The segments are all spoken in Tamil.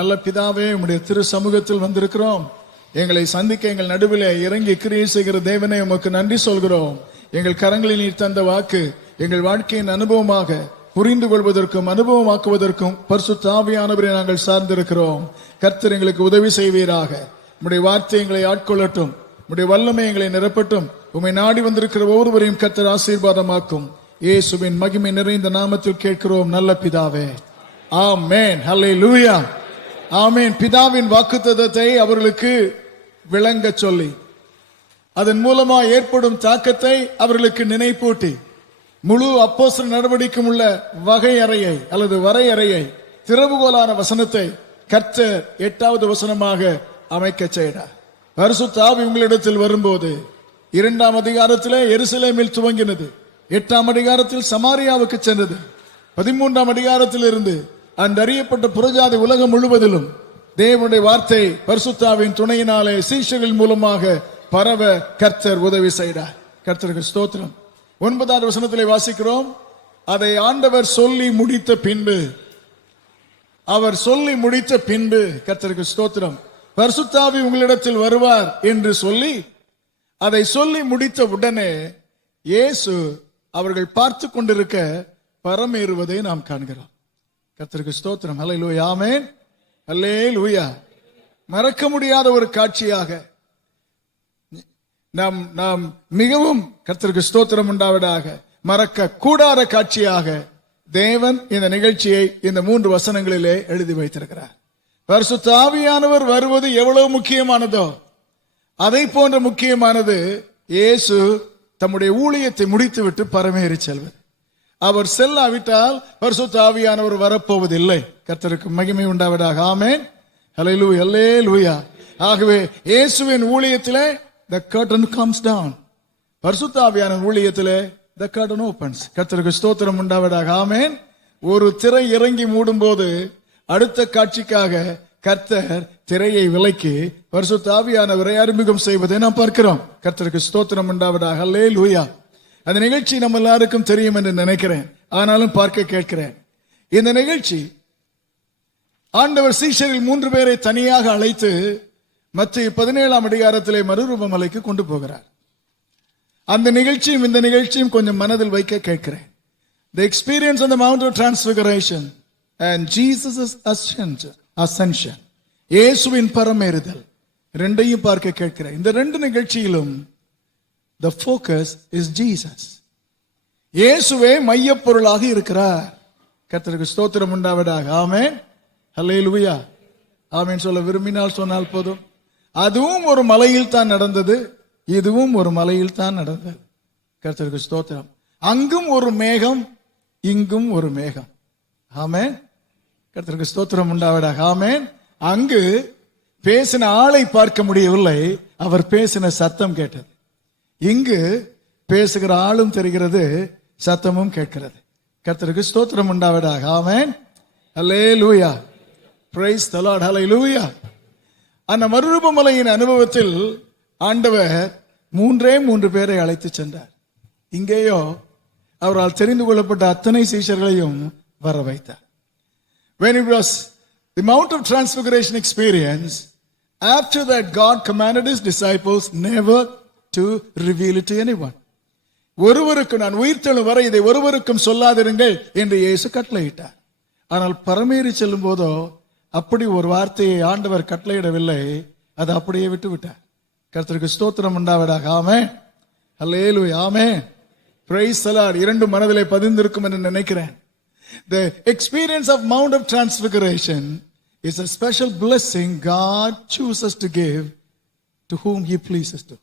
நல்ல பிதாவே, உம்முடைய திரு சமூகத்தில் வந்திருக்கிறோம். எங்களை சந்திக்க எங்கள் நடுவில் இறங்கி கிரியை செய்கிற தேவனே, உமக்கு நன்றி சொல்கிறோம். எங்கள் கரங்களில் நீர் தந்த வாக்கு எங்கள் வாழ்க்கையின் அனுபவமாக புரிந்து கொள்வதற்கும் அனுபவமாக்குவதற்கும் பரிசுத்த ஆவியானவரை நாங்கள் சார்ந்திருக்கிறோம். கர்த்தர் எங்களுக்கு உதவி செய்வீராக. உம்முடைய வார்த்தை எங்களை ஆட்கொள்ளட்டும். உம்முடைய வல்லமை எங்களை நிரப்பட்டும். உம்மை நாடி வந்திருக்கிற ஒவ்வொருவரையும் கர்த்தர் ஆசீர்வாதமாக்கும். இயேசுவின் மகிமை நிறைந்த நாமத்தில் கேட்கிறோம் நல்ல பிதாவே, ஆமென். ஹல்லேலூயா, ஆமென். பிதாவின் வாக்குத்தத்தத்தை அவர்களுக்கு விளங்க சொல்லி அதன் மூலமா ஏற்படும் தாக்கத்தை அவர்களுக்கு நினைப்பூட்டி முழு அப்போஸ்தலர் நடவடிக்கை உள்ள வகையறையை அல்லது வரையறையை திறவுகோலான வசனத்தை கர்த்தர் 8வது வசனமாக அமைக்க செய்தார். பரிசுத்த ஆவி உங்களிடத்தில் வரும்போது 2ஆம் அதிகாரத்திலே எருசலேமில் துவங்கினது, 8ஆம் அதிகாரத்தில் சமாரியாவுக்கு சென்றது, 13ஆம் அதிகாரத்தில் இருந்து அன்றறியப்பட்ட புறஜாதி உலகம் முழுவதிலும் தேவனுடைய வார்த்தை பரிசுத்த ஆவியின் துணையினாலே சீஷர்கள் மூலமாக பரவ கர்த்தர் உதவி செய்தார். கர்த்தருக்கு ஸ்தோத்திரம். 9வது வசனத்திலே வாசிக்கிறோம், அதை ஆண்டவர் சொல்லி முடித்த பின்பு, அவர் சொல்லி முடித்த பின்பு, கர்த்தருக்கு ஸ்தோத்திரம், பரிசுத்த ஆவி உங்களிடத்தில் வருவார் என்று சொல்லி அதை சொல்லி முடித்த உடனே இயேசு அவர்கள் பார்த்து கொண்டிருக்க பரமேறுவதை நாம் காண்கிறோம். கர்த்தருக்கு ஸ்தோத்திரம். ஹல்லேலூயா, ஆமென். ஹல்லேலூயா. மறக்க முடியாத ஒரு காட்சியாக நாம் மிகவும் கர்த்தருக்கு ஸ்தோத்திரம் உண்டாவதாக மறக்க கூடாத காட்சியாக தேவன் இந்த நிகழ்ச்சியை இந்த 3 வசனங்களிலே எழுதி வைத்திருக்கிறார். பரிசுத்த ஆவியானவர் வருவது எவ்வளவு முக்கியமானதோ அதை போன்ற முக்கியமானது இயேசு தம்முடைய ஊழியத்தை முடித்துவிட்டு பரமேறி செல்வது. அவர் செல்லாவிட்டால் பரிசுத்த ஆவியானவர் வரப்போவதில்லை. கர்த்தருக்கு மகிமை உண்டாவதாக, ஆமென். ஹல்லேலூயா, ஹல்லேலூயா. ஆகவே இயேசுவின் ஊழியத்திலே the curtain comes down. பரிசுத்த ஆவியானவர் ஊழியத்திலே the curtain opens. கர்த்தருக்கு ஸ்தோத்திரம் உண்டாவதாக, ஆமென். ஒரு திரை இறங்கி மூடும் போது அடுத்த காட்சிக்காக கர்த்தர் திரையை விலக்கி பரிசுத்த ஆவியானவரை அறிமுகம் செய்வதை நாம் பார்க்கிறோம். கர்த்தருக்கு ஸ்தோத்திரம் உண்டாவதாக, ஹல்லேலூயா. அந்த நிகழ்ச்சி நம்ம எல்லாருக்கும் தெரியும் என்று நினைக்கிறேன், ஆனாலும் பார்க்க கேட்கிறேன். இந்த நிகழ்ச்சி ஆண்டவர் சீஷரில் 3 பேரை தனியாக அழைத்து மத்தேயு 17ஆம் அதிகாரத்திலே மறுரூப மலைக்கு கொண்டு போகிறார். அந்த நிகழ்ச்சியும் இந்த நிகழ்ச்சியும் கொஞ்சம் மனதில் வைக்க கேட்கிறேன். The experience on the Mount of Transfiguration and Jesus' ascension, இயேசுவின் பரமேறுதல், ரெண்டையும் பார்க்க கேட்கிறேன். இந்த 2 நிகழ்ச்சியிலும் the focus is Jesus. இயேசுவே மையப் பொருளாக இருக்கிறார். கர்த்தருக்கு ஸ்தோத்திரம் உண்டாவதாக, ஆமென். ஹல்லேலூயா, ஆமென். சொல்ல விரும்பினால் சொன்னால் போதும். அதுவும் ஒரு மலையில் தான் நடந்தது, இதுவும் ஒரு மலையில் தான் நடந்தது. கர்த்தருக்கு ஸ்தோத்திரம். அங்கும் ஒரு மேகம், இங்கும் ஒரு மேகம், ஆமென். கர்த்தருக்கு ஸ்தோத்திரம் உண்டாவதாக, ஆமென். அங்கு பேசின ஆளை பார்க்க முடியவில்லை, அவர் பேசின சத்தம் கேட்டது. இங்கு பேசுகிற ஆளும் தெரிகிறது, சத்தமும் கேட்கிறது. கர்த்தருக்கு ஸ்தோத்திரம் உண்டாவதாக, ஆமென். ஹல்லேலூயா, பிரைஸ் தி லார்ட், ஹல்லேலூயா. அந்த மறுரூபமலையின் அனுபவத்தில் ஆண்டவர் 3 பேரை அழைத்து சென்றார். இங்கேயோ அவரால் தெரிந்து கொள்ளப்பட்ட அத்தனை சீஷர்களையும் வர வைத்தார். When it was the Mount of Transfiguration experience, after that God commanded his disciples never to reveal it to anyone. ஒருவருக்கு நான் உயிர்த்தெழும் வரை இதை ஒருவருக்கும் சொல்லாதிருங்கள் என்று இயேசு கட்டளையிட்டார். ஆனால் பரமேறி செல்லும் போதோ அப்படி ஒரு வார்த்தையை ஆண்டவர் கட்டளையிடவில்லை, அதை அப்படியே விட்டு விட்டார். கர்த்தருக்கு ஸ்தோத்திரம் உண்டாவதாக, ஆமென். ஹல்லேலூயா, ஆமென். Praise the Lord. 2 மனதிலே பதிந்திருக்கும் என்று நினைக்கிறேன். The experience of Mount of Transfiguration is a special blessing God chooses to give to whom he pleases to.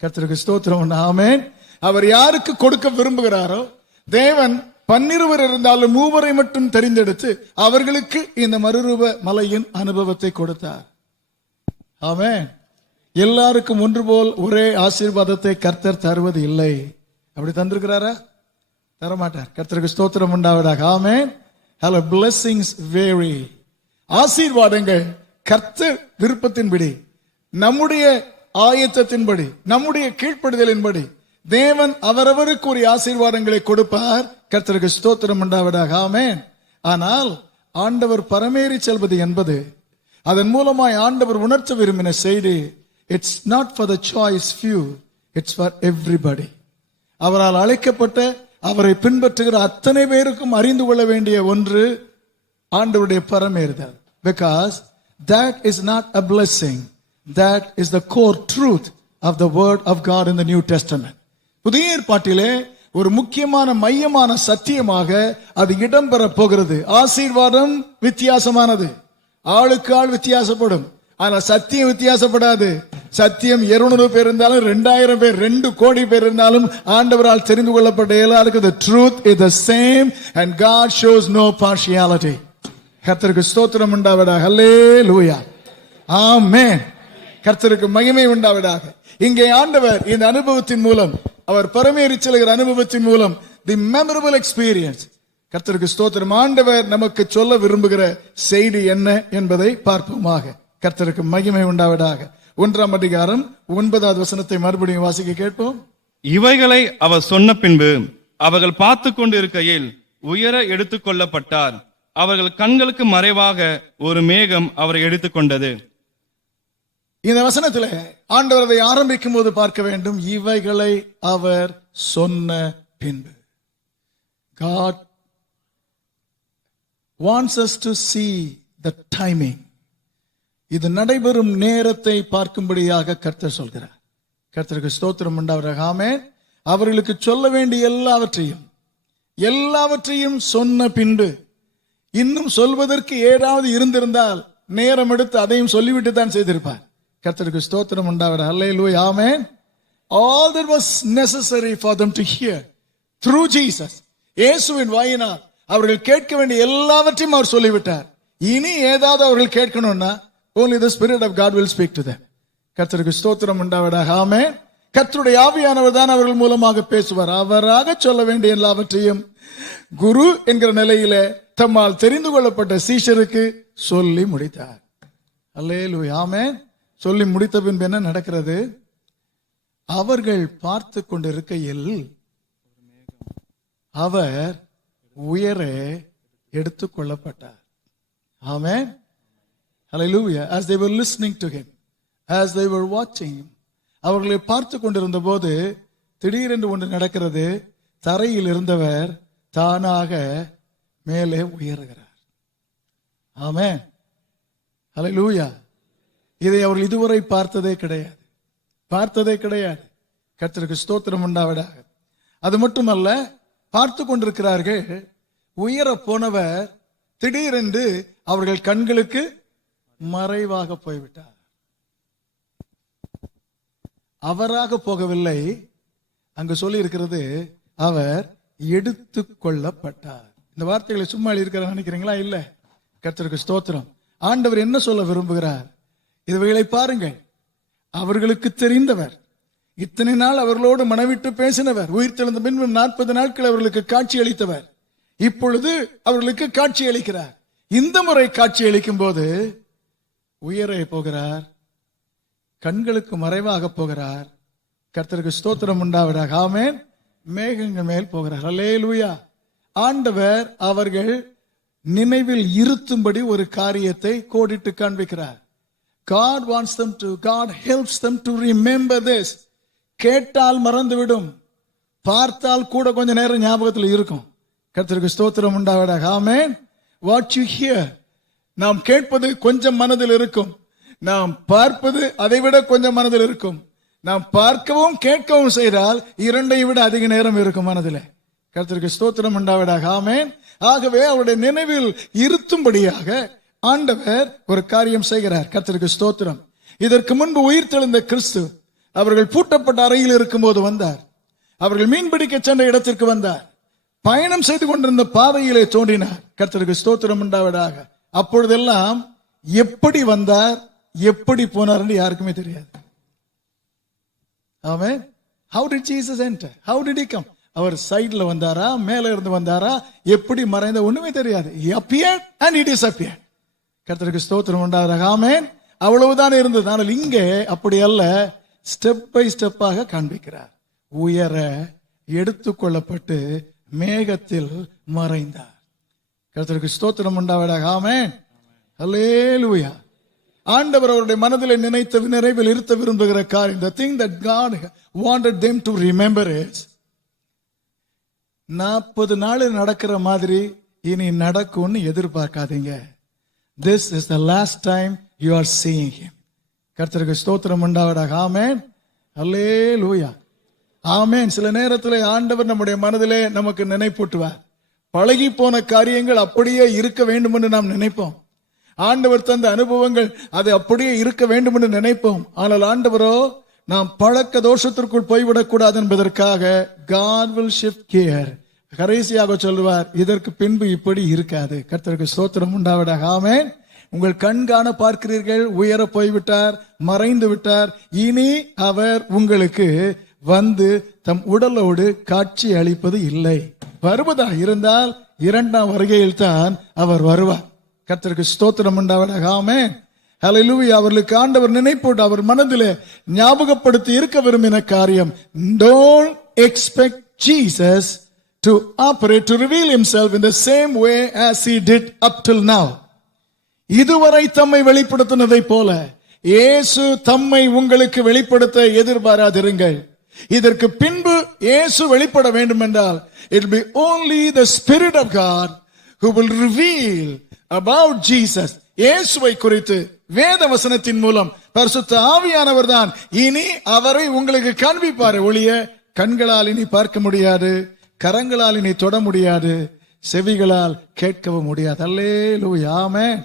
கர்த்தருக்கு ஸ்தோத்திரம், ஆமென். அவர் யாருக்கு கொடுக்க விரும்புகிறாரோ, தேவன் 12 இருந்தாலும் 3 மட்டும் தெரிந்தெடுத்து அவர்களுக்கு இந்த மறுரூப மலையின் அனுபவத்தை கொடுத்தார். ஆமென். எல்லாருக்கும் ஒன்று போல் ஒரே ஆசீர்வாதத்தை கர்த்தர் தருவது இல்லை. அப்படி தந்திருக்கிறாரா? தரமாட்டார். கர்த்தருக்கு ஸ்தோத்திரம் உண்டாவதாக, ஆமென். Hello, blessings vary. ஆசீர்வாதங்கள் கர்த்தர் விருப்பத்தின்படி, நம்முடைய ஆயத்தத்தின்படி, நம்முடைய கீழ்ப்படுதலின்படி தேவன் அவரவருக்கு ஒரு ஆசீர்வாதங்களை கொடுப்பார். கர்த்தருக்கு ஸ்தோத்திரம் உண்டாவதாக, ஆமென். ஆனால் ஆண்டவர் பரமேறி செல்வது என்பது, அதன் மூலமாய் ஆண்டவர் உணர்த்த விரும்பின செய்தி, it's not for the choice few, it's for everybody. அவரால் அழைக்கப்பட்ட, அவரை பின்பற்றுகிற அத்தனை பேருக்கும் அறிந்து கொள்ள வேண்டிய ஒன்று ஆண்டவருடைய பரமேறுதல். Because that is not a blessing, that is the core truth of the word of God in the New Testament. புதிய ஏற்பாட்டிலே ஒரு முக்கியமான மையமான சத்தியமாக அது இடம்பெற போகிறது. ஆசீர்வாதம் வித்தியாசமானது, ஆளுக்கு ஆள் வித்தியாசப்படும், ஆனா சத்தியம் வித்தியாசப்படாது. சத்தியம் 200 பேர் இருந்தாலும் 2000 பேர் 2 கோடி பேர் இருந்தாலும் ஆண்டவரால் தெரிந்து கொள்ளப்பட்ட எல்லாருக்கும் the truth is the same and God shows no partiality. கர்த்தருக்கு ஸ்தோத்திரம் உண்டாவதாக. ஹல்லேலூயா, ஆமென். கர்த்தருக்கு மகிமை உண்டாவதாக. இங்கே ஆண்டவர் இந்த அனுபவத்தின் மூலம், அவர் பரமேறி செல்கிற அனுபவத்தின் மூலம், தி மெமரபிள் எக்ஸ்பீரியன்ஸ், கர்த்தருக்கு ஸ்தோத்திரம், ஆண்டவர் நமக்கு சொல்ல விரும்புகிற செய்தி என்ன என்பதை பார்ப்போமாக. கர்த்தருக்கு மகிமை உண்டாவதாக. 1ஆம் அதிகாரம் 9வது வசனத்தை மறுபடியும் வாசிக்க கேட்போம். இவைகளை அவர் சொன்ன பின்பு அவர்கள் பார்த்து கொண்டு இருக்கையில் உயர எடுத்துக் கொள்ளப்பட்டார். அவர்கள் கண்களுக்கு மறைவாக ஒரு மேகம் அவரை எடுத்துக்கொண்டது. இந்த வசனத்தில் ஆண்டவர் அதை ஆரம்பிக்கும் போது பார்க்க வேண்டும், இவைகளை அவர் சொன்ன பின்பு. God wants us to see the timing. இது நடைபெறும் நேரத்தை பார்க்கும்படியாக கர்த்தர் சொல்கிறார். கர்த்தருக்கு ஸ்தோத்திரம் உண்டாவதாக. ஆமென். அவர்களுக்கு சொல்ல வேண்டிய எல்லாவற்றையும் சொன்ன பின்பு, இன்னும் சொல்வதற்கு ஏதாவது இருந்திருந்தால் நேரம் எடுத்து அதையும் சொல்லிவிட்டு தான் செய்திருப்பார். கர்த்தருக்கு ஸ்தோத்திரம் உண்டாவதாக. ஹல்லேலூயா, ஆமென். All that was necessary for them to hear through Jesus, இயேசுவின் வாயினால் அவர்கள் கேட்க வேண்டிய எல்லாவற்றையும் அவர் சொல்லிவிட்டார். இனி ஏதாவது அவர்கள் கேட்கணும்னா only the Spirit of God will speak to them. கர்த்தருக்கு ஸ்தோத்திரம் உண்டாவதாக. ஆமென். கர்த்தருடைய ஆவியானவர் தான் அவர்கள் மூலமாக பேசுவார். அவராக சொல்ல வேண்டிய எல்லாவற்றையும் குரு என்கிற நிலையில தம்மால் தெரிந்து கொள்ளப்பட்ட சீஷருக்கு சொல்லி முடித்தார். அல்லேலூயா, ஆமென். சொல்லி முடித்த பின்பு என்ன நடக்கிறது? அவர்கள் பார்த்து கொண்டிருக்கையில் அவர் உயரே எடுத்துக் கொள்ளப்பட்டார். ஆமென். Hallelujah. As they were listening to him, as they were watching him, அவர்களை பார்த்து கொண்டிருந்த போது திடீரென்று ஒன்று நடக்கிறது. தரையில் இருந்தவர் தானாக மேலே உயர்கிறார். ஆமென். ஹல்லேலூயா. இதை அவர்கள் இதுவரை பார்த்ததே கிடையாது. கர்த்தருக்கு ஸ்தோத்திரம் உண்டாவதாக. அது மட்டுமல்ல, பார்த்து கொண்டிருக்கிறார்கள். உயர போனவர் திடீரென்று அவர்கள் கண்களுக்கு மறைவாக போய்விட்டார். அவராக போகவில்லை. அங்கு சொல்லி இருக்கிறது, அவர் எடுத்துக் கொள்ளப்பட்டார். இந்த வார்த்தைகளை சும்மா இருக்கிற நினைக்கிறீங்களா? இல்ல. கர்த்தருக்கு ஸ்தோத்திரம். ஆண்டவர் என்ன சொல்ல விரும்புகிறார்? இதுவைகளை பாருங்கள். அவர்களுக்கு தெரிந்தவர், இத்தனை நாள் அவர்களோடு மனவிட்டு பேசினவர், உயிர் தெழுந்த பின்பு 40 நாட்கள் அவர்களுக்கு காட்சி அளித்தவர், இப்பொழுது அவர்களுக்கு காட்சி அளிக்கிறார். இந்த முறை காட்சி அளிக்கும் போது உயரே போகிறார், கண்களுக்கு மறைவாக போகிறார். கர்த்தருக்கு ஸ்தோத்திரம் உண்டாவதாக. ஆமென். மேகங்கள் மேல் போகிறார். அல்லேலூயா. ஆண்டவர் அவர்கள் நினைவில் இருத்தும்படி ஒரு காரியத்தை கோடிட்டு காண்பிக்கிறார். God wants them to, God helps them to remember this. கேட்டால் மறந்துவிடும், பார்த்தால் கூட கொஞ்ச நேரம் ஞாபகத்தில் இருக்கும். கர்த்தருக்கு ஸ்தோத்திரம் உண்டாவதாக. ஆமென். What you hear, நாம் கேட்பது கொஞ்சம் மனதில் இருக்கும், நாம் பார்ப்பது அதை விட கொஞ்சம் மனதில் இருக்கும். நாம் பார்க்கவும் கேட்கவும் செய்தால் இரண்டை விட அதிக நேரம் இருக்கும் மனதில். கர்த்தருக்கு ஸ்தோத்திரம் உண்டாவதாக. ஆமென். ஆகவே அவருடைய நினைவில் இருத்தும்படியாக ஆண்டவர் ஒரு காரியம் செய்கிறார். கர்த்தருக்கு ஸ்தோத்திரம். இதற்கு முன்பு உயிர் தெழுந்த கிறிஸ்து அவர்கள் பூட்டப்பட்ட அறையில் இருக்கும்போது வந்தார். அவர்கள் மீன்பிடிக்க சென்ற இடத்திற்கு வந்தார். பயணம் செய்து கொண்டிருந்த பாதையிலே தோன்றினார். கர்த்தருக்கு ஸ்தோத்திரம் உண்டாவதாக. அப்பொழுதெல்லாம் எப்படி வந்தார், எப்படி போனார் என்று யாருக்குமே தெரியாது. ஆமென். How did Jesus enter? How did he come? அவர் சைடுல வந்தாரா, மேல இருந்து வந்தாரா, எப்படி மறைந்த ஒண்ணுமே தெரியாது. He appeared and he disappeared. கர்த்தருக்கு ஸ்தோத்திரம் உண்டாவதாக. ஆமென். அவ்வளவுதான் இருந்தது. ஆனால் இங்கே அப்படி அல்ல, ஸ்டெப் பை ஸ்டெப்பாக காண்பிக்கிறார். உயர எடுத்துக்கொள்ளப்பட்டு மேகத்தில் மறைந்தார். கர்த்தருக்கு ஸ்தோத்திரம் உண்டாவதாக. ஆமென். ஹல்லேலூயா. ஆண்டவர் அவருடைய மனதில் நினைத்த நிறைவில் இருத்த விரும்புகிற காரியம், the thing that God wanted them to remember is 40 நாள் நடக்கிற மாதிரி இனி நடக்கும்னு எதிர்பார்க்காதீங்க. This is the last time you are seeing him. கர்த்தருக்கு ஸ்தோத்திரம் உண்டாவதாக. ஆமென். ஹல்லேலூயா. ஆமென். சில நேரத்தில் ஆண்டவர் நம்முடைய மனதிலே நமக்கு நினைப்பூட்டுவார். பழகி போன காரியங்கள் அப்படியே இருக்க வேண்டும் என்று நாம் நினைப்போம். ஆண்டவர் தந்த அனுபவங்கள் அது அப்படியே இருக்க வேண்டும் என்று நினைப்போம். ஆனால் ஆண்டவரோ நாம் பழக்க தோஷத்திற்குள் போய்விடக் கூடாது என்பதற்காக God will shift gear. கடைசியாக சொல்லுவார், இதற்கு பின்பு இப்படி இருக்காது. கர்த்தருக்கு ஸ்தோத்திரம் உண்டாவதாக. ஆமென். உங்கள் கண்காண பார்க்கிறீர்கள், உயர போய்விட்டார், மறைந்து விட்டார். இனி அவர் உங்களுக்கு வந்து தம் உடலோடு காட்சி அளிப்பது இல்லை. வருவதா இருந்தால் 2ஆம் வருகையில் தான் அவர் வருவார். கர்த்தருக்கு ஸ்தோத்திரம் உண்டாவதாக. ஆமென். ஹல்லேலூயா. அவர்களுக்கு ஆண்டவர் நினைப்போடு அவர் மனதிலே ஞாபகப்படுத்தி இருக்க விரும்பின காரியம், don't expect Jesus to operate, to reveal himself in the same way as he did up till now. இதுவரை தம்மை வெளிப்படுத்தினதை போல இயேசு தம்மை உங்களுக்கு வெளிப்படுத்த எதிர்பாராதிருங்கள். இதற்கு பின்பு இயேசு வெளிப்பட வேண்டும் என்றால் it will be only the Spirit of God who will reveal about Jesus. இயேசுவை குறித்து வேத வசனத்தின் மூலம் பரிசுத்த ஆவியானவர் தான் இனி அவரை உங்களுக்கு காண்பிப்பார். ஒளிய கண்களால் இனி பார்க்க முடியாது, கரங்களால் இனி தொட முடியாது, செவிகளால் கேட்கவும் முடியாது. அல்லேலூயா. ஆமென்.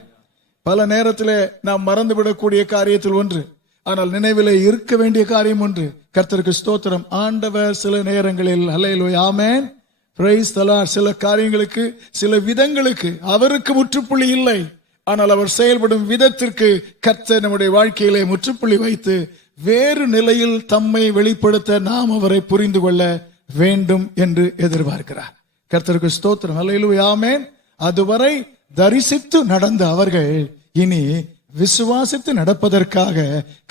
பல நேரத்தில் நாம் மறந்துவிடக்கூடிய காரியத்தில் ஒன்று, ஆனால் நினைவிலே இருக்க வேண்டிய காரியம் ஒன்று. கர்த்தருக்கு ஸ்தோத்திரம். ஆண்டவர் சில நேரங்களில் அல்லேலூயா ஆமென் பிரைஸ் தி லார்ட் சில காரியங்களுக்கு சில விதங்களுக்கு அவருக்கு முற்றுப்புள்ளி இல்லை. ஆனால் அவர் செயல்படும் விதத்திற்கு கர்த்தர் நம்முடைய வாழ்க்கையிலே முற்றுப்புள்ளி வைத்து வேறு நிலையில் தம்மை வெளிப்படுத்த நாம் அவரை புரிந்து கொள்ள வேண்டும் என்று எதிர்பார்க்கிறார். கர்த்தருக்கு ஸ்தோத்திரம். அல்லேலூயா ஆமென். அதுவரை தரிசித்து நடந்த அவர்கள் இனி விசுவாசித்து நடப்பதற்காக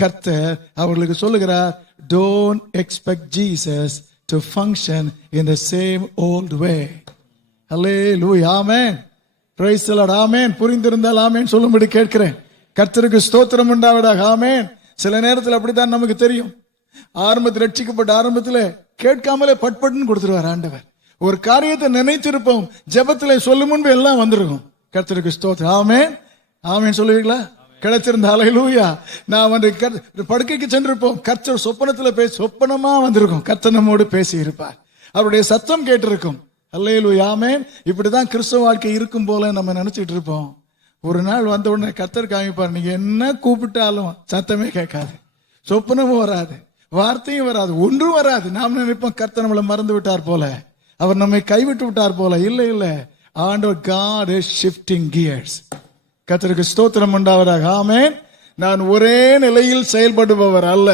கர்த்தர் அவர்களுக்கு சொல்லுகிறார், don't expect Jesus to function in the same old way. Hallelujah. Amen. Praise the Lord. Amen. புரிந்திருந்தால் ஆமென் சொல்லும்படி கேட்கிறேன். கர்த்தருக்கு ஸ்தோத்திரம் உண்டாவதாக. ஆமென். சில நேரத்தில் அப்படித்தான் நமக்கு தெரியும். ஆரம்பத்தில் ரட்சிக்கப்பட்ட ஆரம்பத்தில் கேட்காமலே பட்பட்டுன்னு கொடுத்துருவார் ஆண்டவர். ஒரு காரியத்தை நினைத்திருப்போம், ஜெபத்திலே சொல்லும் முன்பு எல்லாம் வந்திருக்கும். கர்த்தருக்கு ஸ்தோத்திரம். ஆமென். ஆமென் சொல்லுவீங்களா? கிடைச்சிருந்த ஹல்லேலூயா. நான் வந்து படுக்கைக்கு சென்றிருப்போம், கர்த்தர் சொப்பனத்தில் பேசி சொப்பனமா வந்திருக்கும். கர்த்தர் நம்மோடு பேசி இருப்பார், அவருடைய சத்தம் கேட்டிருக்கும். ஹல்லேலூயா ஆமென். இப்படிதான் கிறிஸ்தவ வாழ்க்கை இருக்கும் போல நம்ம நினைச்சிட்டு இருப்போம். ஒரு நாள் வந்த உடனே கர்த்தர் காமிப்பார், நீங்க என்ன கூப்பிட்டாலும் சத்தமே கேட்காது, சொப்பனமும் வராது, வார்த்தையும் வராது, ஒன்றும் வராது. நாம் நினைப்போம் கர்த்தர் நம்மளை மறந்து விட்டார் போல, அவர் நம்மை கைவிட்டு விட்டார் போல. இல்ல இல்ல, ஆண்டவர் God is shifting gears. கர்த்தருக்கு ஸ்தோத்திரம் உண்டாவதாக. ஆமென். நான் ஒரே நிலையில் செயல்படுபவர் அல்ல,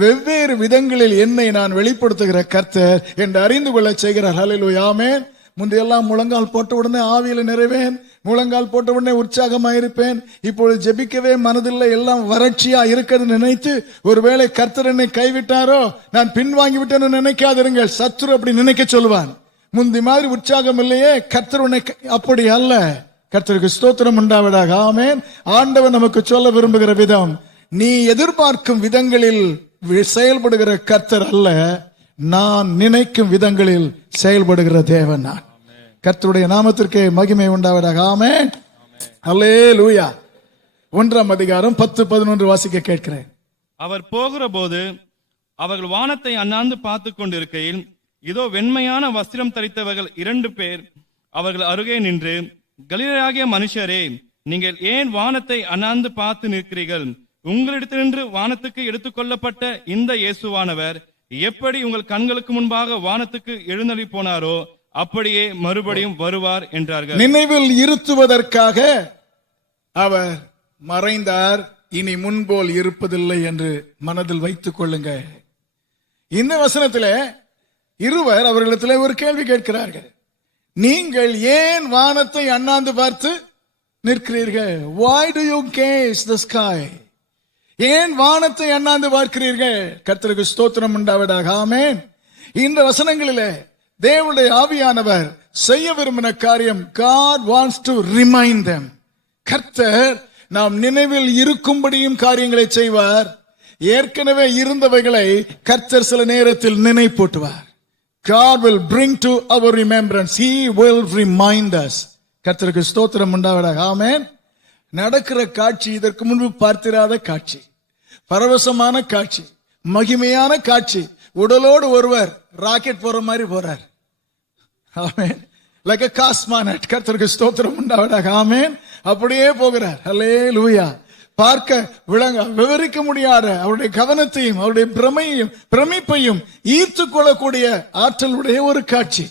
வெவ்வேறு விதங்களில் என்னை நான் வெளிப்படுத்துகிற கர்த்தர் என்று அறிந்து கொள்ள செய்கிறார். ஹல்லேலூயா ஆமென். முந்தையெல்லாம் முழங்கால் போட்ட உடனே ஆவியில நிறைவேன், முழங்கால் போட்ட உடனே உற்சாகமாயிருப்பேன். இப்பொழுது ஜெபிக்கவே மனதில்லை, எல்லாம் வறட்சியா இருக்கிறது நினைத்து ஒருவேளை கர்த்தர் என்னை கைவிட்டாரோ, நான் பின்வாங்கி விட்டேன்னு நினைக்காதிருங்கள். சத்துரு அப்படி நினைக்க சொல்லுவான். முந்தி மாதிரி உற்சாகம் இல்லையே, கர்த்தர் உன்னை அப்படி அல்ல. கர்த்தருக்கு ஸ்தோத்திரம் உண்டாவதாக. ஆமென். ஆண்டவர் நமக்கு சொல்ல விரும்புகிற விதம், நீ எதிர்பார்க்கும் விதங்களில் செயல்படுகிற கர்த்தர் அல்ல, நான் நினைக்கும் விதங்களில் செயல்படுகிற தேவன் நான். கர்த்தருடைய நாமத்திற்கு மகிமை உண்டாவதாக. ஆமென். அல்லேலூயா. 1ஆம் அதிகாரம் 10-11 வாசிக்க கேட்கிறேன். அவர் போகிற போது அவர்கள் வானத்தை அண்ணாந்து பார்த்து கொண்டிருக்கையில், இதோ வெண்மையான வஸ்திரம் தரித்தவர்கள் 2 பேர் அவர்கள் அருகே நின்று, கலிலேயராகிய மனுஷரே, நீங்கள் ஏன் வானத்தை அண்ணாந்து பார்த்து நிற்கிறீர்கள்? உங்களிடத்தினின்று வானத்துக்கு எடுத்துக்கொள்ளப்பட்ட இந்த இயேசுவானவர் எப்படி உங்கள் கண்களுக்கு முன்பாக வானத்துக்கு எழுந்தருளி போனாரோ அப்படியே மறுபடியும் வருவார் என்றார்கள். நினைவில் இருத்துவதற்காக அவர் மறைந்தார், இனி முன்போல் இருப்பதில்லை என்று மனதில் வைத்துக் கொள்ளுங்க. இந்த வசனத்திலே இருவர் அவர்களிடத்திலே ஒரு கேள்வி கேட்கிறார்கள். நீங்கள் ஏன் வானத்தை அண்ணாந்து பார்த்து நிற்கிறீர்கள்? Why do you gaze the sky? ஏன் வானத்தை அண்ணாந்து பார்க்கிறீர்கள்? கர்த்தருக்கு ஸ்தோத்திரம் உண்டாவதாக. ஆமென். இந்த வசனங்களிலே தேவனுடைய ஆவியானவர் செய்ய விரும்பின காரியம், God wants to remind them. கர்த்தர் நாம் நினைவில் இருக்கும்படியும் காரியங்களை செய்வார். ஏற்கனவே இருந்தவைகளை கர்த்தர் சில நேரத்தில் நினைப்பூட்டுவார். God will bring to our remembrance. He will remind us. கர்த்தருக்கு ஸ்தோத்திரம் உண்டாவதாக. ஆமென். நடக்கிற காட்சி இதற்கு முன்பு பார்த்திராத காட்சி, பரவசமான காட்சி, மகிமையான காட்சி. உடலோடு ஒருவர் ராக்கெட் போற மாதிரி போறார். ஆமென். like a cosmonaut. கர்த்தருக்கு ஸ்தோத்திரம் உண்டாவதாக. ஆமென். அப்படியே போகிறார். ஹல்லேலூயா. பார்க்க விவரிக்க முடியாத அவருடைய கவனத்தையும் அவருடைய பிரமிப்பையும் ஈர்த்துக் கொள்ளக்கூடிய ஆற்றலுடைய ஒரு காட்சி.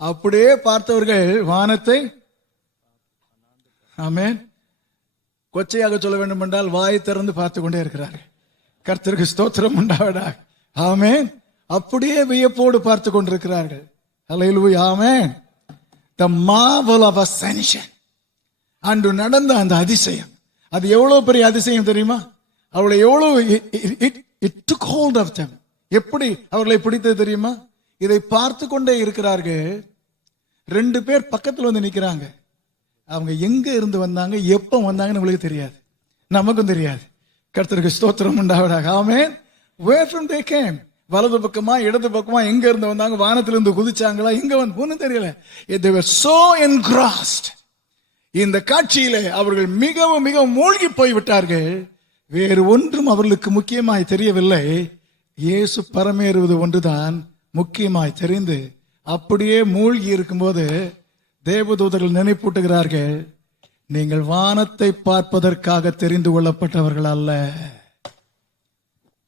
அப்படியே பார்த்தவர்கள் வானத்தை, ஆமென், கொச்சையாக சொல்ல வேண்டும் என்றால் வாயை திறந்து பார்த்து கொண்டே இருக்கிறார்கள். கர்த்தருக்கு ஸ்தோத்திரம் உண்டாவதாக. ஆமென். அப்படியே வியப்போடு பார்த்து கொண்டிருக்கிறார்கள். ஹல்லேலூயா. ஆமென். The marvel of ascension. அன்று நடந்த அந்த அதிசயம், அது எவ்வளவு பெரிய அதிசயம் தெரியுமா? அவளை எவ்வளவு it took hold of them. எப்படி அவர்களை பிடித்தது தெரியுமா? இதை பார்த்து கொண்டே இருக்கிறார்கள். 2 பேர் பக்கத்தில் வந்து நிக்கிறாங்க. அவங்க எங்க இருந்து வந்தாங்க, எப்ப வந்தாங்கன்னு உங்களுக்கு தெரியாது, நமக்கும் தெரியாது. கர்த்தருக்கு ஸ்தோத்திரம் உண்டாவதாக. ஆமென். Where from they came? வலது பக்கமா இடது பக்கமா எங்க இருந்து வந்தாங்க? வானத்திலிருந்து குதிச்சாங்களா? எங்க வந்து ஒன்னும் தெரியல. They were so engrossed. இந்த காட்சியிலே அவர்கள் மிகவும் மிகவும் மூழ்கி போய்விட்டார்கள். வேறு ஒன்றும் அவர்களுக்கு முக்கியமாய் தெரியவில்லை. இயேசு பரமேறுவது ஒன்றுதான் முக்கியமாய் தெரிந்து அப்படியே மூழ்கி இருக்கும்போது தேவதூதர்கள் நினைப்பூட்டுகிறார்கள், நீங்கள் வானத்தை பார்ப்பதற்காக தெரிந்து கொள்ளப்பட்டவர்கள் அல்ல.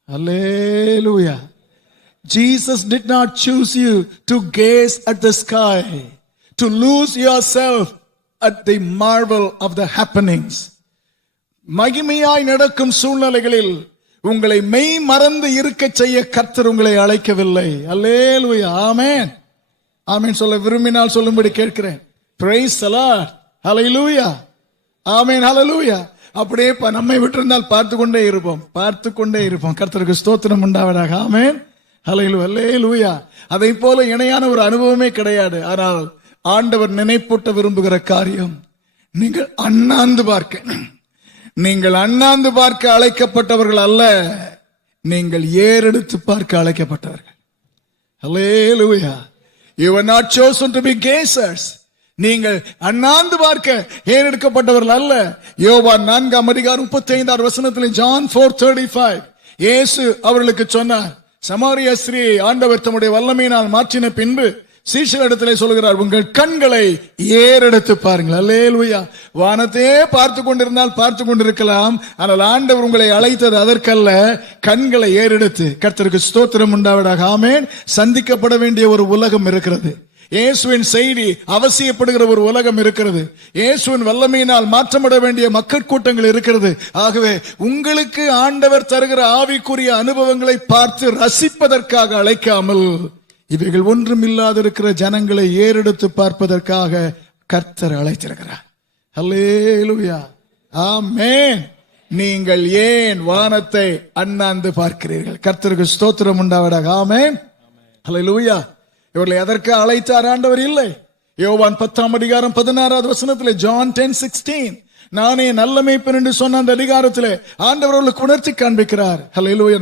அல்லேலூயா. Jesus did not choose you to gaze at the sky, to lose yourself at the marvel of the happenings. மகிமையாய் நடக்கும் சூழ்நிலைகளில் உங்களை மெய் மறந்து இருக்க செய்ய கர்த்தர் உங்களை அழைக்கவில்லை. அல்லேலூயா. ஆமென். ஆமென் சொல்ல விரும்பினால் சொல்லும்படி கேட்கிறேன். Praise the Lord. Hallelujah. Amen. Hallelujah. அப்படியே நம்மை விட்டிருந்தால் பார்த்து கொண்டே இருப்போம். கர்த்தருக்கு ஸ்தோத்திரம் உண்டாவதாக. ஆமென். ஹல்லேலூயா. அதை போல இணையான ஒரு அனுபவமே கிடையாது. ஆனால் ஆண்டவர் நினைப்பூட்ட விரும்புகிற காரியம், நீங்கள் அண்ணாந்து பார்க்க அழைக்கப்பட்டவர்கள் அல்ல, நீங்கள் ஏறெடுத்து பார்க்க அழைக்கப்பட்டவர்கள். ஹல்லேலூயா. You were not chosen to be gazers. நீங்கள் அண்ணாந்து பார்க்க ஏறெடுக்கப்பட்டவர்கள் அல்ல. யோவான் 4:35 John 4:35 இயேசு அவர்களுக்கு சொன்னார், சமாரிய ஸ்திரியை ஆண்டவர் தம்முடைய வல்லமையினால் மாற்றின பின்பு சீஷரிடத்திலே சொல்கிறார், உங்கள் கண்களை ஏறெடுத்து பாருங்கள். அல்லேலூயா. வானத்தையே பார்த்து கொண்டிருந்தால் பார்த்து கொண்டிருக்கலாம், ஆனால் ஆண்டவர் உங்களை அழைத்தது அதற்கல்ல, கண்களை ஏறெடுத்து. கர்த்தருக்கு ஸ்தோத்திரம் உண்டாவதாக. ஆமென். சந்திக்கப்பட வேண்டிய ஒரு உலகம் இருக்கிறது. இயேசுவின் செய்தி அவசியப்படுகிற ஒரு உலகம் இருக்கிறது. இயேசுவின் வல்லமையினால் மாற்றப்பட வேண்டிய மக்கள் கூட்டங்கள் இருக்கிறது. ஆகவே உங்களுக்கு ஆண்டவர் தருகிற ஆவிக்குரிய அனுபவங்களை பார்த்து ரசிப்பதற்காக அழைக்காமல், இவைகள் ஒன்றும் இல்லாதிருக்கிற ஜனங்களை ஏறெடுத்து பார்ப்பதற்காக கர்த்தர் அழைத்திருக்கிறார். அல்லேலூயா. ஆமென். நீங்கள் ஏன் வானத்தை அண்ணாந்து பார்க்கிறீர்கள்? கர்த்தருக்கு ஸ்தோத்திரம் உண்டாவதாக. ஆமென். அல்லேலூயா. இவர்களை எதற்கு அழைத்தார் ஆண்டவர்? இல்லை. யோவான் 10:16 John 10:16 நானே நல்ல மேய்ப்பன் என்று சொன்ன அந்த அதிகாரத்திலே ஆண்டவர் அவர்களுக்கு உணர்த்தி காண்பிக்கிறார். ஹல்லேலூயா.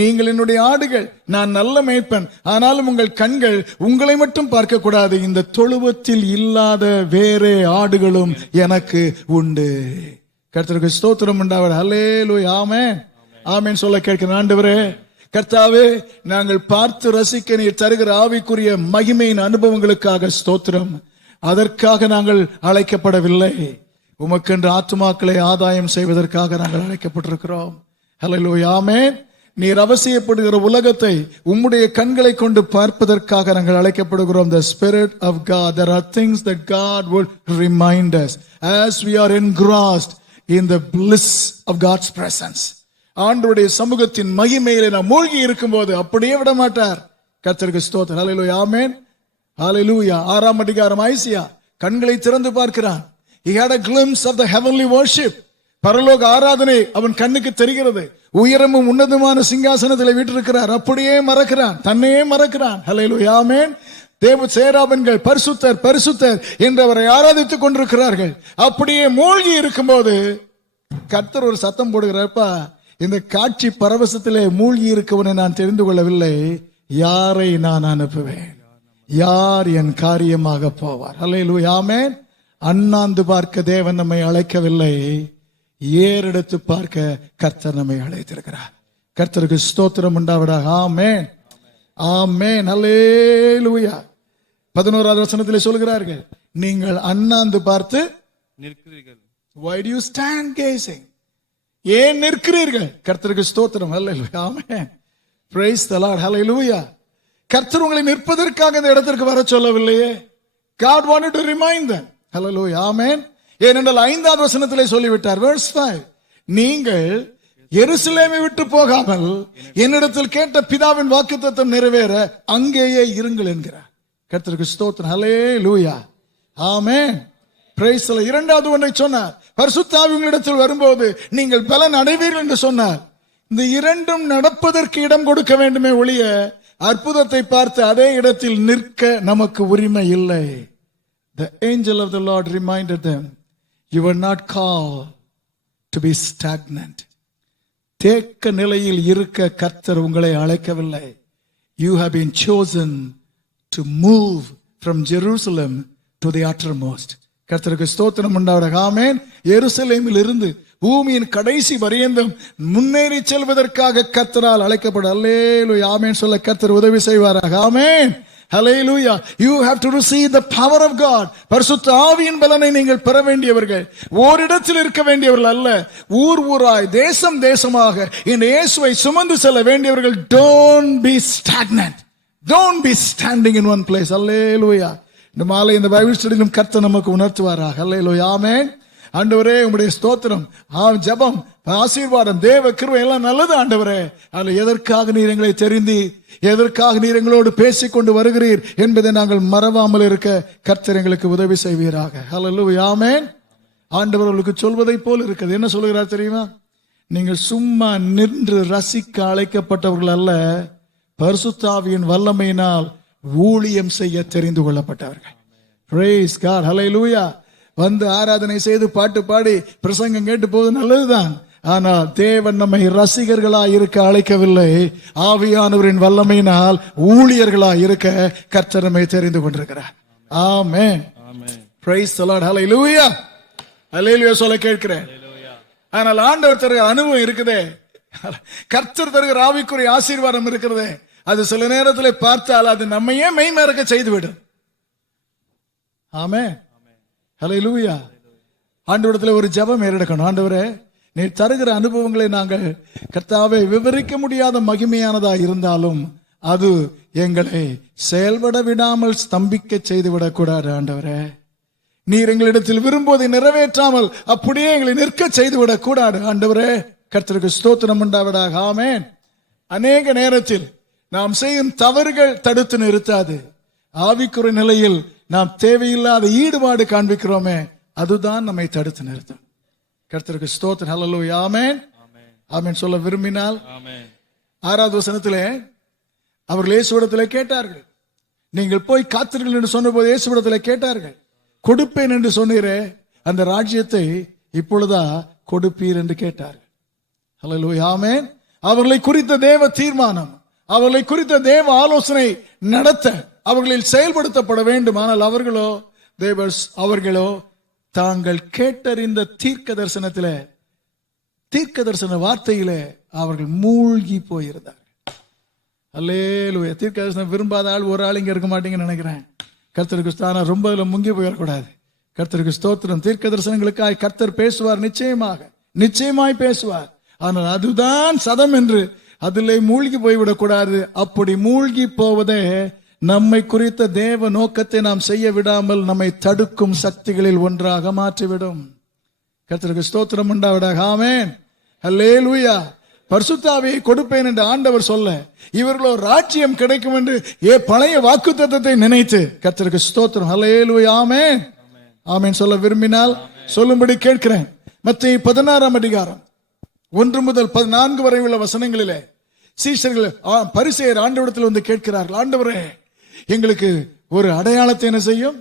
நீங்கள் என்னுடைய ஆடுகள், நான் நல்ல மேய்ப்பன். ஆனாலும் உங்கள் கண்கள் உங்களை மட்டும் பார்க்க கூடாது, இந்த தொழுவத்தில் இல்லாத வேறே ஆடுகளும் எனக்கு உண்டு. கர்த்தருக்கு ஸ்தோத்திரம் உண்டாவதாக. ஹல்லேலூயா. ஆமென். ஆமென் சொல்ல கேட்கிறேன். ஆண்டவரே, கர்த்தாவே, நாங்கள் பார்த்து ரசிக்க நீர் தருகிற ஆவிக்குரிய மகிமையின் அனுபவங்களுக்காக ஸ்தோத்திரம். அதற்காக நாங்கள் அழைக்கப்படவில்லை, உமக்கென்று ஆத்துமாக்களை ஆதாயம் செய்வதற்காக நாங்கள் அழைக்கப்பட்டிருக்கிறோம். ஹல்லேலூயா. ஆமென். நீர் அவசியப்படுகிற உலகத்தை உம்முடைய கண்களை கொண்டு பார்ப்பதற்காக நாங்கள் அழைக்கப்படுகிறோம். The Spirit of God, there are things that God would remind us as we are engrossed in the bliss of God's presence. ஆண்டவருடைய சமூகத்தின் மகிமையிலே நாம் மூழ்கி இருக்கும் போது அப்படியே விட மாட்டார். கர்த்தருக்கு ஸ்தோத்திரம். ஹல்லேலூயா. ஆமென். ஹல்லேலூயா. 6 ஐசியா கண்களை திறந்து பார்க்கிறான். He had a glimpse of the heavenly worship. பரலோக ஆராதனை அவன் கண்ணுக்கு தெரிகிறது. உயரமும் உன்னதமான சிங்காசனத்தில் வீற்றிருக்கிறார். அப்படியே மறக்கிறான், தன்னையே மறக்கிறான். ஹல்லேலூயா. ஆமென். தேவ சேராபன்கள் பரிசுத்தர் பரிசுத்தர் என்று அவரை ஆராதித்துக் கொண்டிருக்கிறார்கள். அப்படியே மூழ்கி இருக்கும்போது கர்த்தர் ஒரு சத்தம் போடுகிறப்பா, இந்த காட்சி பரவசத்திலே மூழ்கி இருக்கவனை நான் தெரிந்து கொள்ளவில்லை, யாரை நான் அனுப்புவேன், யார் என் காரியமாக போவார். அல்லேலூயா, ஆமென். அண்ணாந்து பார்க்க தேவன் நம்மை அழைக்கவில்லை, ஏறெடுத்து பார்க்க கர்த்தர் நம்மை அழைத்திருக்கிறார். கர்த்தருக்கு ஸ்தோத்திரம் உண்டாவதாக. ஆமென், ஆமென், அல்லேலூயா. 11வது வசனத்திலே சொல்கிறார்கள், நீங்கள் அண்ணாந்து பார்த்து நிற்கிறீர்கள். Why do you stand gazing? ஏன் நிற்கிறீர்கள்? கர்த்தருக்கு ஸ்தோத்திரம். ஹல்லேலூயா, ஆமென். Praise the Lord. Hallelujah. கர்த்தர் உங்களை நிற்பதற்காக இந்த இடத்திற்கு வர சொல்லவில்லையே. God wanted to remind them. Hallelujah, ஆமென். ஏனென்றால் 5வது வசனத்திலே சொல்லிவிட்டார், verse 5, நீங்கள் எருசலேமை விட்டு போகாமல் என்னிடத்தில் கேட்ட பிதாவின் வாக்குத்தத்தம் நிறைவேற அங்கேயே இருங்கள் என்கிறார். கர்த்தருக்கு ஸ்தோத்திரம். ஹல்லேலூயா, ஆமென். Praise the lord. 2வது ஒன்றை சொன்னார், பரிசுத்த ஆவி உங்களிடத்தில் வரும்போது நீங்கள் பலன் அடைவீர்கள் என்று சொன்னார். இந்த இரண்டும் நடப்பதற்கு இடம் கொடுக்க வேண்டுமே ஒழிய அற்புதத்தை பார்த்து அதே இடத்தில் நிற்க நமக்கு உரிமை இல்லை. The angel of the Lord reminded them, you were not called to be stagnant. தேக்க நிலையில் இருக்க கர்த்தர் உங்களை அழைக்கவில்லை. You have been chosen to move from Jerusalem to the uttermost. கர்த்தருக்கு ஸ்தோத்திரம் உண்டாவதாக. ஆமென். எருசலேமில் இருந்து பூமியின் கடைசி பரியந்தம் முன்னேறி செல்வதற்காக கர்த்தரால் அழைக்கப்பட. அல்லேலூயா, ஆமென் சொல்ல கர்த்தர் உதவி செய்வாராக. ஆமென், ஹல்லேலூயா. You have to receive the power of God. பரிசுத்த ஆவியின் பலனை நீங்கள் பெற வேண்டியவர்கள், ஓரிடத்தில் இருக்க வேண்டியவர்கள் அல்ல, ஊர் ஊராய் தேசம் தேசமாக இந்த இயேசுவை சுமந்து செல்ல வேண்டியவர்கள். Don't be stagnant. Don't be standing in one place. அல்லேலூயா. இந்த மாலை இந்த பைபிள் ஸ்டடியிலும் கர்த்தர் நமக்கு உணர்த்துவாராக. அல்லேலூயா, ஆமென். ஆண்டவரே உம்முடைய ஸ்தோத்திரம், ஜெபம், ஆசீர்வாதம், தேவ கிருபை எல்லாம் நல்லது ஆண்டவரே. அதுல எதற்காக நீர் எங்களை தெரிந்து, எதற்காக நீர் எங்களோடு பேசிக்கொண்டு வருகிறீர் என்பதை நாங்கள் மறவாமல் இருக்க கர்த்தர் எங்களுக்கு உதவி செய்வீராக. ஹல்லேலூயா, ஆமென். ஆண்டவர் உங்களுக்கு சொல்வதை போல் இருக்குது. என்ன சொல்கிறார் தெரியுமா? நீங்கள் சும்மா நின்று ரசிக்க அழைக்கப்பட்டவர்கள் அல்ல, பரிசுத்த ஆவியின் வல்லமையினால் ஊழியம் செய்ய தெரிந்து கொள்ளப்பட்டவர்கள். Praise God, hallelujah. வந்து ஆராதனை செய்து பாட்டு பாடி பிரசங்கம் கேட்டு போவது நல்லதுதான். ஆனால் தேவன் நம்மை ரசிகர்களாய் இருக்க அழைக்கவில்லை, ஆவியானவரின் வல்லமையினால் ஊழியர்களாய் இருக்க கர்த்தர் நம்மை தெரிந்து கொண்டிருக்கிறார். ஆமென், praise the Lord, hallelujah, hallelujah சொல்ல கேட்கிறேன். ஆனால் ஆண்டவர் தருகிற அனுபவம் இருக்குதே, கர்த்தர் தருகிற ஆவிக்குரிய ஆசீர்வாதம் இருக்கிறதே, அது சில நேரத்தில் பார்த்தால் அது நம்மையே மெய்மறக்க செய்துவிடும். ஆமென், ஹல்லேலூயா. ஆண்டவரிடத்தில் ஒரு ஜெபம் ஏறெடுக்கணும். ஆண்டவரே, நீ தருகிற அனுபவங்களை நாங்கள் கர்த்தாவே விவரிக்க முடியாத மகிமையானதா இருந்தாலும் அது எங்களை செயல்பட விடாமல் ஸ்தம்பிக்க செய்துவிடக் கூடாது. ஆண்டவரே, நீர் எங்களிடத்தில் விரும்புவதை நிறைவேற்றாமல் அப்படியே எங்களை நிற்க செய்துவிடக் கூடாது. ஆண்டவரே, கர்த்தருக்கு ஸ்தோத்திரம் உண்டாவதாக. ஆமென். அநேக நேரத்தில் நாம் செய்யும் தவறுகள் தடுத்து நிறுத்தாது. ஆவிக்குரிய நிலையில் நாம் தேவையில்லாத ஈடுபாடு காண்பிக்கிறோமே, அதுதான் நம்மை தடுத்து நிறுத்தும். கர்த்தருக்கு ஸ்தோத்திரம். ஹல்லேலூயா, ஆமென், ஆமென் சொல்ல விரும்பினால் 6வது வசனத்திலே அவர்கள் இயேசுவிடத்திலே கேட்டார்கள், நீங்கள் போய் காத்திருங்கள் என்று சொன்னபோது இயேசுவிடத்திலே கேட்டார்கள், கொடுப்பேன் என்று சொன்னீரே, அந்த ராஜ்யத்தை இப்பொழுதா கொடுப்பீர் என்று கேட்டார்கள். ஹல்லேலூயா, ஆமென். அவர்களை குறித்த தேவ தீர்மானம், அவர்களை குறித்த தேவ ஆலோசனை நடத்த அவர்களில் செயல்படுத்தப்பட வேண்டும். ஆனால் அவர்களோ தாங்கள் கேட்டறிந்த தீர்க்க தரிசன வார்த்தையிலே அவர்கள் மூழ்கி போயிருந்தார்கள். அல்லேலூயா. தீர்க்க தரிசனம் விரும்பாத ஆள் ஒரு ஆள் இங்க இருக்க மாட்டீங்கன்னு நினைக்கிறேன். கர்த்தருக்கு ஸ்தானம் ரொம்ப முங்கி போயிடக்கூடாது. கர்த்தருக்கு ஸ்தோத்திரம். தீர்க்க தரிசனங்களுக்காய் கர்த்தர் பேசுவார், நிச்சயமாய் பேசுவார். ஆனால் அதுதான் சதம் என்று அதிலே மூழ்கி போய்விடக் கூடாது. அப்படி மூழ்கி போவதே நம்மை குறித்த தேவ நோக்கத்தை நாம் செய்ய விடாமல் நம்மை தடுக்கும் சக்திகளில் ஒன்றாக மாற்றிவிடும். கர்த்தருக்கு ஸ்தோத்திரம் உண்டாவதாக. ஆமென், ஹல்லேலூயா. பரிசுத்த ஆவியை கொடுப்பேன் என்று ஆண்டவர் சொல்ல, இவர்களோ ராஜ்யம் கிடைக்கும் என்று பழைய வாக்குத்தத்தத்தை நினைத்து, கர்த்தருக்கு ஸ்தோத்திரம், ஹல்லேலூயா, ஆமென், ஆமென் சொல்ல விரும்பினால் சொல்லும்படி கேட்கிறேன். மத்தேயு 16ஆம் அதிகாரம் 1 முதல் 14 வரை உள்ள வசனங்களிலே சீஷர்கள் பரிசேயர் ஆண்டவரிடத்தில் வந்து கேட்கிறார்கள், ஆண்டவரே, எங்களுக்கு ஒரு அடையாளத்தை என்ன செய்யும்?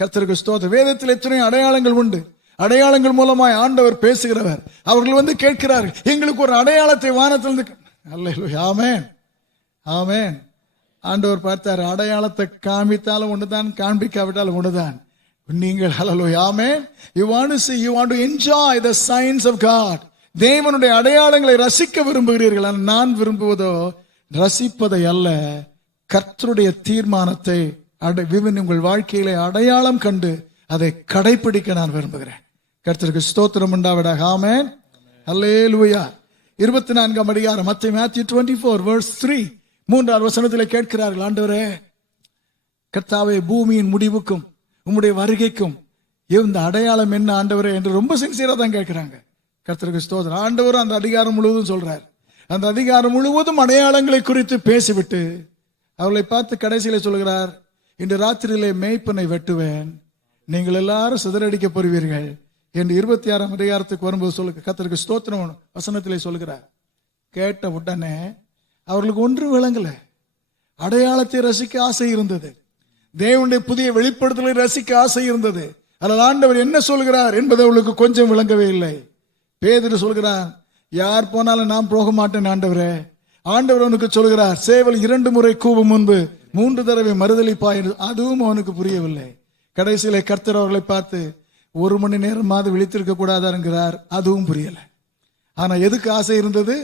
கர்த்தருக்கு ஸ்தோத்திரம். வேதத்தில் எத்தனை அடையாளங்கள் உண்டு. அடையாளங்கள் மூலமாய் ஆண்டவர் பேசுகிறவர். அவர்கள் வந்து கேட்கிறார்கள், எங்களுக்கு ஒரு அடையாளத்தை வானத்திலிருந்து. அல்லேலூயா, ஆமென், ஆமென். ஆண்டவர் பார்த்தார், அடையாளத்தை காமித்தாலும் ஒண்ணுதான், காண்பிக்காவிட்டாலும் ஒண்ணுதான். நீங்கள் ஹல்லேலூயா, ஆமென். You want to see, you want to enjoy the signs of God. தேவனுடைய அடையாளங்களை ரசிக்க விரும்புகிறீர்கள். நான் விரும்புவதோ ரசிப்பதை அல்ல, கர்த்தருடைய தீர்மானத்தை உங்கள் வாழ்க்கையிலே அடையாளம் கண்டு அதை கடைபிடிக்க நான் விரும்புகிறேன். கர்த்தருக்கு ஸ்தோத்திரம் உண்டாவதாக, ஆமென், அல்லேலூயா. 24ஆம் அதிகாரம் Matthew 24:3 3ஆவது வசனத்திலே கேட்கிறார்கள், ஆண்டவரே கர்த்தாவே, பூமியின் முடிவுக்கும் உம்முடைய வருகைக்கும் இந்த அடையாளம் என்ன ஆண்டவரே என்று ரொம்ப சின்சியரா தான் கேட்கிறாங்க. கர்த்தருக்கு ஸ்தோத்திரம். ஆண்டவர் அந்த அதிகாரம் முழுவதும் சொல்றார். அந்த அதிகாரம் முழுவதும் அடையாளங்களை குறித்து பேசிவிட்டு அவளை பார்த்து கடைசியில சொல்கிறார், இன்று ராத்திரியிலே மேய்ப்பனை வெட்டுவேன், நீங்கள் எல்லாரும் சிதறடிக்கப்படுவீர்கள் என்று 26ஆம் அதிகாரத்துக்கு வரும்போது சொல்லுங்க. கர்த்தருக்கு ஸ்தோத்திரம் வசனத்திலே சொல்கிறார். கேட்ட உடனே அவர்களுக்கு ஒன்று விளங்கல. அடையாளத்தை ரசிக்க ஆசை இருந்தது, தேவனுடைய புதிய வெளிப்படுத்தலை ரசிக்க ஆசை இருந்தது. அதில் ஆண்டவர் என்ன சொல்கிறார் என்பது அவளுக்கு கொஞ்சம் விளங்கவே இல்லை. பேதுரு சொல்கிறார், யார் போனாலும் நான் போக மாட்டேன் ஆண்டவரே. ஆண்டவர் அவனுக்கு சொல்கிறார், சேவல் 2 முறை கூவும் முன்பு 3 தடவை மறுதலிப்பாய். அதுவும் அவனுக்கு புரியவில்லை. கடைசியில கர்த்தர் அவர்களை பார்த்து 1 மணி நேரமாவது விழித்திருக்க கூடாதாருங்கிறார். அதுவும் புரியல. ஆனா எதுக்கு ஆசை இருந்தது?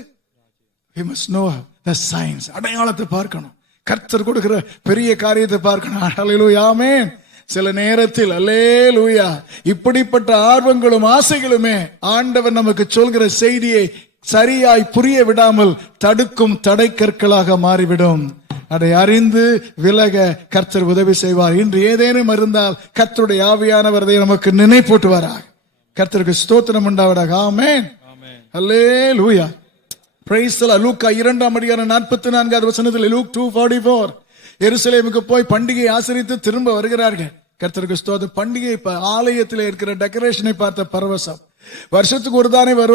We must know the signs. அடையாளத்தை பார்க்கணும், கர்த்தர் கொடுக்கிற பெரிய காரியத்தை பார்க்கணும். ஹல்லேலூயா, ஆமென். சில நேரத்தில் அல்லேலூயா இப்படிப்பட்ட ஆர்வங்களும் ஆசைகளுமே ஆண்டவர் நமக்கு சொல்கிற செய்தியை சரியாய் புரிய விடாமல் தடுக்கும் தடைக்கற்களாக மாறிவிடும். அதை அறிந்து விலக கர்த்தர் உதவி செய்வார். இன்று ஏதேனும் இருந்தால் கர்த்தருடைய ஆவியானவர் அதை நமக்கு நினைப்பூட்டுவாராக. கர்த்தருக்கு ஸ்தோத்திரம் உண்டாவதாக, ஆமென், அல்லேலூயா. Price the Lord. லூக்கா 2ஆம் அதிகாரம் 44வது வசனத்தில், Luke 2:44, எருசலேமுக்கு போய் பண்டிகை ஆசரித்து திரும்ப வருகிறார்கள். கர்த்தருக்கு ஸ்தோத்திரம். பண்டிகை ஆலயத்தில் இருக்கிற டெக்கரேஷனை பார்த்த பரவசம். வருஷத்துக்கு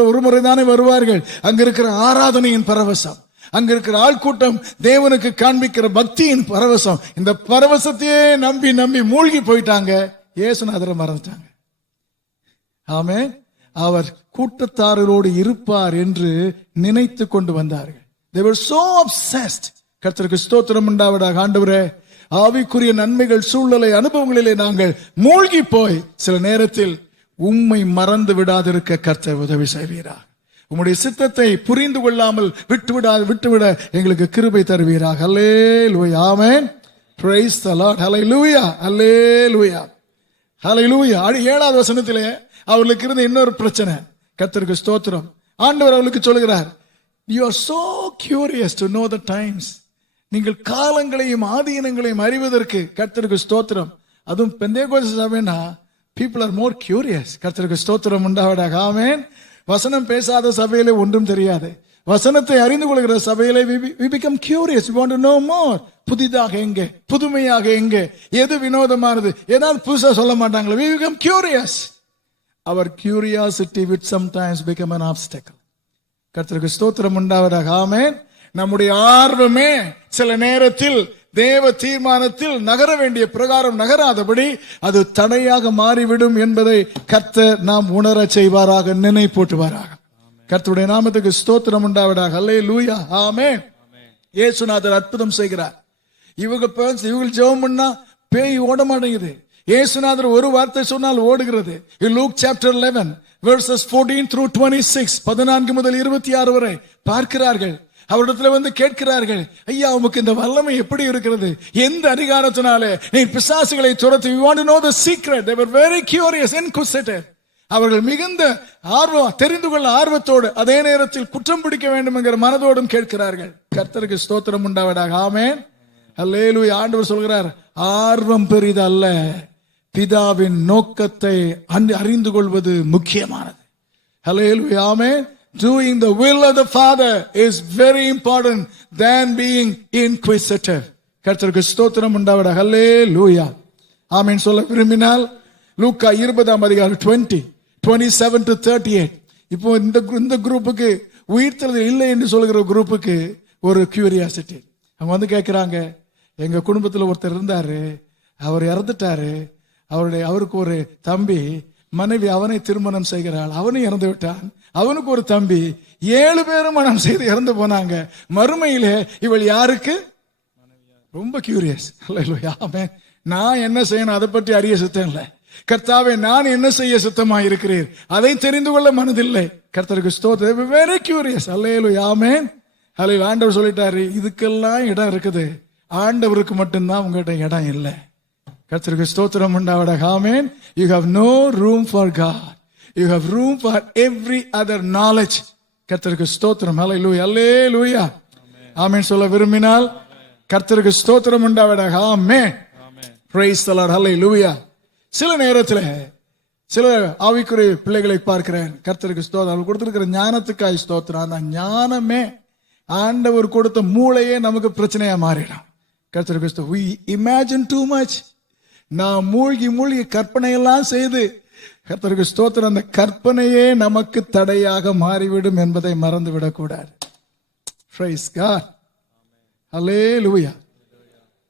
ஒரு முறை தானே வருவார்கள். அங்க இருக்கிற ஆராதனையின் பரவசம், அங்க இருக்கிற ஆள்கூட்டம் தேவனுக்கு காண்பிக்கிற பக்தியின் பரவசம். இந்த பரவசத்தையே நம்பி நம்பி மூழ்கி போயிட்டாங்க. இயேசுநாதரை மறந்துட்டாங்க. ஆமென். அவர் கூட்டத்தாரோடு இருப்பார் என்று நினைத்து கொண்டு வந்தார்கள். They were so obsessed. கர்த்தருக்கு ஸ்தோத்திரம் உண்டாவதாக. ஆண்டவரே, ஆவிக்குரிய நன்மைகள், சூழ்நிலை, அனுபவங்களிலே நாங்கள் மூழ்கி போய் சில நேரத்தில் உம்மை மறந்து விடாதிருக்க கர்த்தர் உதவி செய்வீராக. உம்முடைய சித்தத்தை புரிந்து கொள்ளாமல் விட்டுவிட எங்களுக்கு கிருபை தருவீராக. அல்லேலூயா, ஆமென். Praise the lord. ஹல்லேலூயா, அல்லேலூயா, ஹல்லேலூயா. 7வது வசனத்திலே அவர்களுக்கு இருந்த இன்னொரு பிரச்சனை. கர்த்தருக்கு ஸ்தோத்திரம். ஆண்டவர் அவர்களுக்கு சொல்கிறார், you are so curious to know the times. நீங்கள் காலங்களையும் ஆதீனங்களையும் அறிவதற்கு. கர்த்தருக்கு ஸ்தோத்திரம். அதுவும் Pentecost சபைனா people are more curious. கர்த்தருக்கு ஸ்தோத்திரம் உண்டாவதாக, ஆமென். வசனம் பேசாத சபையிலே ஒன்றும் தெரியாது. வசனத்தை அறிந்து கொள்கிற சபையிலே we become curious. We want to know more. புதிதாக எங்கே, புதுமையாக எங்கே, எது வினோதமானது, ஏதாவது புதுசா சொல்ல மாட்டாங்களா? We become curious. Our curiosity would sometimes become an obstacle. கர்த்தருக்கு ஸ்தோத்திரம் உண்டாவதாக, ஆமென். நம்முடைய ஆர்வமே சில நேரத்தில் தேவ தீர்மானத்தில் நகர வேண்டிய பிரகாரம் நகராதபடி அது தடையாக மாறிவிடும் என்பதை கர்த்தர் நாம் உணர செய்வாராக, நினைப்பூட்டுவாராக. கர்த்தருடைய நாமத்துக்கு ஸ்தோத்திரம் உண்டாவதாக. அல்லேலூயா, ஆமென். இயேசுநாதர் அற்புதம் செய்கிறார். இவங்க ஜெபம் பண்ணா பேய் ஓட மாட்டேங்குது. இயேசுநாதர் ஒரு வார்த்தை சொன்னால் ஓடுகிறது. Luke chapter 11 verses 14 through 26, 14 முதல் 26 வரை பார்க்கிறார்கள். அவரிடத்துல வந்து கேட்கிறார்கள், ஐயா உமக்கு இந்த வல்லமை எப்படி இருக்கிறது, எந்த அதிகாரத்தினாலே நீ பிசாசுகளை துரத்தி? We want to know the secret. They were very curious, inquisitive. அவர்கள் மிகுந்த ஆர்வம், தெரிந்து கொள்ள ஆர்வத்தோடு, அதே நேரத்தில் குற்றம் பிடிக்க வேண்டும் என்கிற மனதோடும் கேட்கிறார்கள். கர்த்தருக்கு ஸ்தோத்திரம் உண்டாவதாக, ஆமென், அல்லேலூயா. ஆண்டவர் சொல்கிறார், ஆர்வம் பெரிதல்ல, பிதாவின் நோக்கத்தை அறிந்து கொள்வது முக்கியமானது. ஹல்லேலூயா, ஆமென். Doing the will of the Father is very important than being inquisitive. கர்த்தருக்கு ஸ்தோத்திரம் உண்டாவதாக, ஹல்லேலூயா, ஆமென். சொல்ல விரும்பினால் லூக்கா 20ஆம் அதிகாரம் 27 to 38. இப்போ இந்த குரூப்புக்கு உயிர்த்தெழுதல் இல்லை என்று சொல்கிற குரூப்புக்கு ஒரு கியூரியாசிட்டி. அவங்க வந்து கேட்கிறாங்க, எங்க குடும்பத்துல ஒருத்தர் இருந்தாரு, அவர் இறந்துட்டாரு. அவருக்கு ஒரு தம்பி, மனைவி அவனை திருமணம் செய்கிறாள், அவனும் இறந்து விட்டான். அவனுக்கு ஒரு தம்பி, 7 பேரும் மனம் செய்து இறந்து போனாங்க. மறுமையிலே இவள் யாருக்கு? ரொம்ப கியூரியஸ். ஆமென். நான் என்ன செய்யணும் அதை பற்றி அறிய சித்தம் இல்லை. கர்த்தாவே, நான் என்ன செய்ய சித்தமாக இருக்கிறேன் அதை தெரிந்து கொள்ள மனதில்லை. கர்த்தருக்கு ஸ்தோத்திரம். Very curious. அல்லேலூயா, ஆமென். அல்லேலூயா. ஆண்டவர் சொல்லிட்டாரு, இதுக்கெல்லாம் இடம் இருக்குது, ஆண்டவருக்கு மட்டும்தான் உங்ககிட்ட இடம் இல்லை. கர்த்தருக்கு ஸ்தோத்திரம் உண்டாவதாக. ஆமென். You have no room for God. You have room for every other knowledge. கர்த்தருக்கு ஸ்தோத்திரம். ஹல்லேலூயா, அல்லேலூயா. ஆமென் சொல்ல விரும்பினால் கர்த்தருக்கு ஸ்தோத்திரம் உண்டாவதாக. ஆமென். Praise the Lord. ஹல்லேலூயா. சில நேரத்தில் சில ஆவிக்குரிய பிள்ளைகளை பார்க்கிறேன். கர்த்தருக்கு ஸ்தோத்திரம். அவர் கொடுத்திருக்கிற ஞானத்துக்காய் ஸ்தோத்திரம். அந்த ஞானமே ஆண்டவர் கொடுத்த மூளையே நமக்கு பிரச்சனையா மாறிடும். கர்த்தருக்கு ஸ்தோத்திரம். We imagine too much. நான் மூழ்கி கற்பனையெல்லாம் செய்து, கர்த்தருக்கு ஸ்தோத்திரம், அந்த கற்பனையே நமக்கு தடையாக மாறிவிடும் என்பதை மறந்து விடக்கூடாது. Praise God. Hallelujah.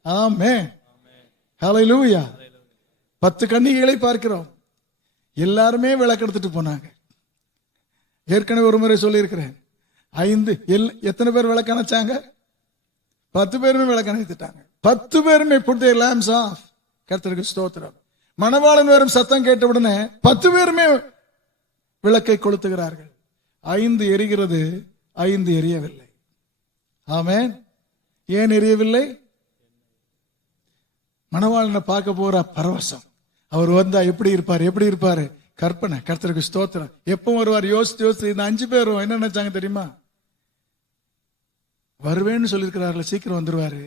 Amen. Hallelujah. 10 கன்னிகைகளை பார்க்கிறோம். எல்லாருமே விளக்கெடுத்துட்டு போனாங்க. ஏற்கனவே ஒரு முறை சொல்லி இருக்கிறேன். 5 எத்தனை பேர் விளக்கணைச்சாங்க? 10 பேருமே விளக்கணைத்துட்டாங்க. 10 பேருமே put their lamps off. கர்த்தருக்கு ஸ்தோத்திரம். மணவாளன் வரும் சத்தம் கேட்ட உடனே 10 பேருமே விளக்கை கொளுத்துகிறார்கள். 5 எரிகிறது, 5 எரியவில்லை. ஆமென். ஏன் எரியவில்லை? மணவாளனை பார்க்க போற பரவசம். அவர் வந்தா எப்படி இருப்பாரு? கற்பனை. கர்த்தருக்கு ஸ்தோத்திரம். எப்போ வருவார்? யோசிச்சு இந்த 5 பேரும் என்ன நினைச்சாங்க தெரியுமா? வருவேன்னு சொல்லியிருக்கிறார்கள், சீக்கிரம் வந்துருவாரு,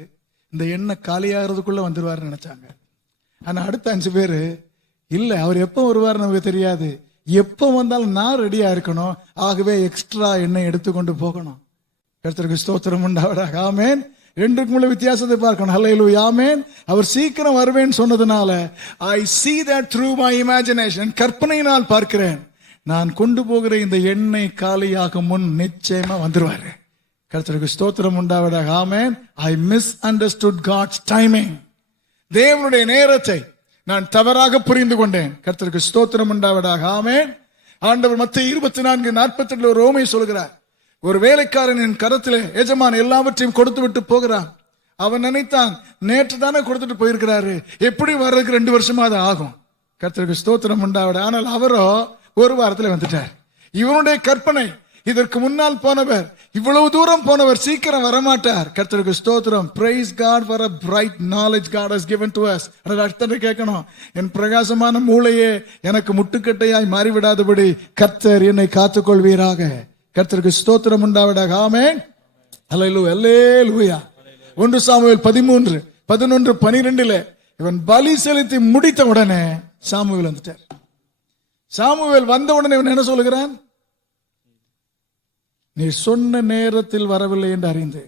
இந்த எண்ணெய் காலியாகிறதுக்குள்ள வந்துருவாருன்னு நினைச்சாங்க. ஆனா அடுத்த 5 பேரு, இல்ல, அவர் எப்போ வருவார் நமக்கு தெரியாது, எப்போ வந்தாலும் நான் ரெடியா இருக்கணும், ஆகவே எக்ஸ்ட்ரா எண்ணெய் எடுத்துக்கொண்டு போகணும். கர்த்தருக்கு ஸ்தோத்திரம் உண்டாவதாக. ஆமென். 2க்கும் உள்ள வித்தியாசத்தை பார்க்கணும். ஹல்லேலூயா, ஆமென். அவர் சீக்கிரம் வருவேன்னு சொன்னதுனால I see that through my imagination. கற்பனையினால் பார்க்கிறேன். நான் கொண்டு போகிற இந்த எண்ணெய் காலியாக முன் நிச்சயமா வந்துருவாரு. கர்த்தருக்கு ஸ்தோத்திரம் உண்டாவதாக. ஆமென். I misunderstood God's timing. தேவனுடைய நேரத்தை நான் தவறாக புரிந்து கொண்டேன். கர்த்தருக்கு ஸ்தோத்திரம் உண்டாவதாக. ஆமென். ஆண்டவர் மத்தேயு 24:42 ஒரு ஓமை சொல்கிறார். ஒரு வேலைக்காரனின் கரத்திலே எஜமான் எல்லாவற்றையும் கொடுத்து விட்டு போகிறான். அவன் நினைத்தான், நேற்று தானே கொடுத்துட்டு போயிருக்கிறாரு, எப்படி வர்றதுக்கு 2 வருஷமாவது ஆகும். கர்த்தருக்கு ஸ்தோத்திரம் உண்டாவட. ஆனால் அவரோ 1 வாரத்தில் வந்துட்டார். இவனுடைய கற்பனை, இதற்கு முன்னால் போனவர், இவ்வளவு தூரம் போனவர் சீக்கிரம் வரமாட்டார். கர்த்தருக்கு ஸ்தோத்திரம். Praise God for a bright knowledge God has given to us. அர்த்தத்தை கேட்கணும். என் பிரகாசமான மூளையே எனக்கு முட்டுக்கட்டையாய் மாறிவிடாதபடி கர்த்தர் என்னை காத்துக்கொள்வீராக. கர்த்தருக்கு ஸ்தோத்திரம் உண்டாவதாக. ஆமென். ஹல்லேலூயா, அல்லேலூயா. 1 சாமுவேல் 13:11-12 இவன் பலி செலுத்தி முடித்த உடனே சாமுவேல் வந்துட்டார். சாமுவேல் வந்த உடனே இவன் என்ன சொல்லுகிறான்? நீ சொன்ன நேரத்தில் வரவில்லை என்று அறிந்து,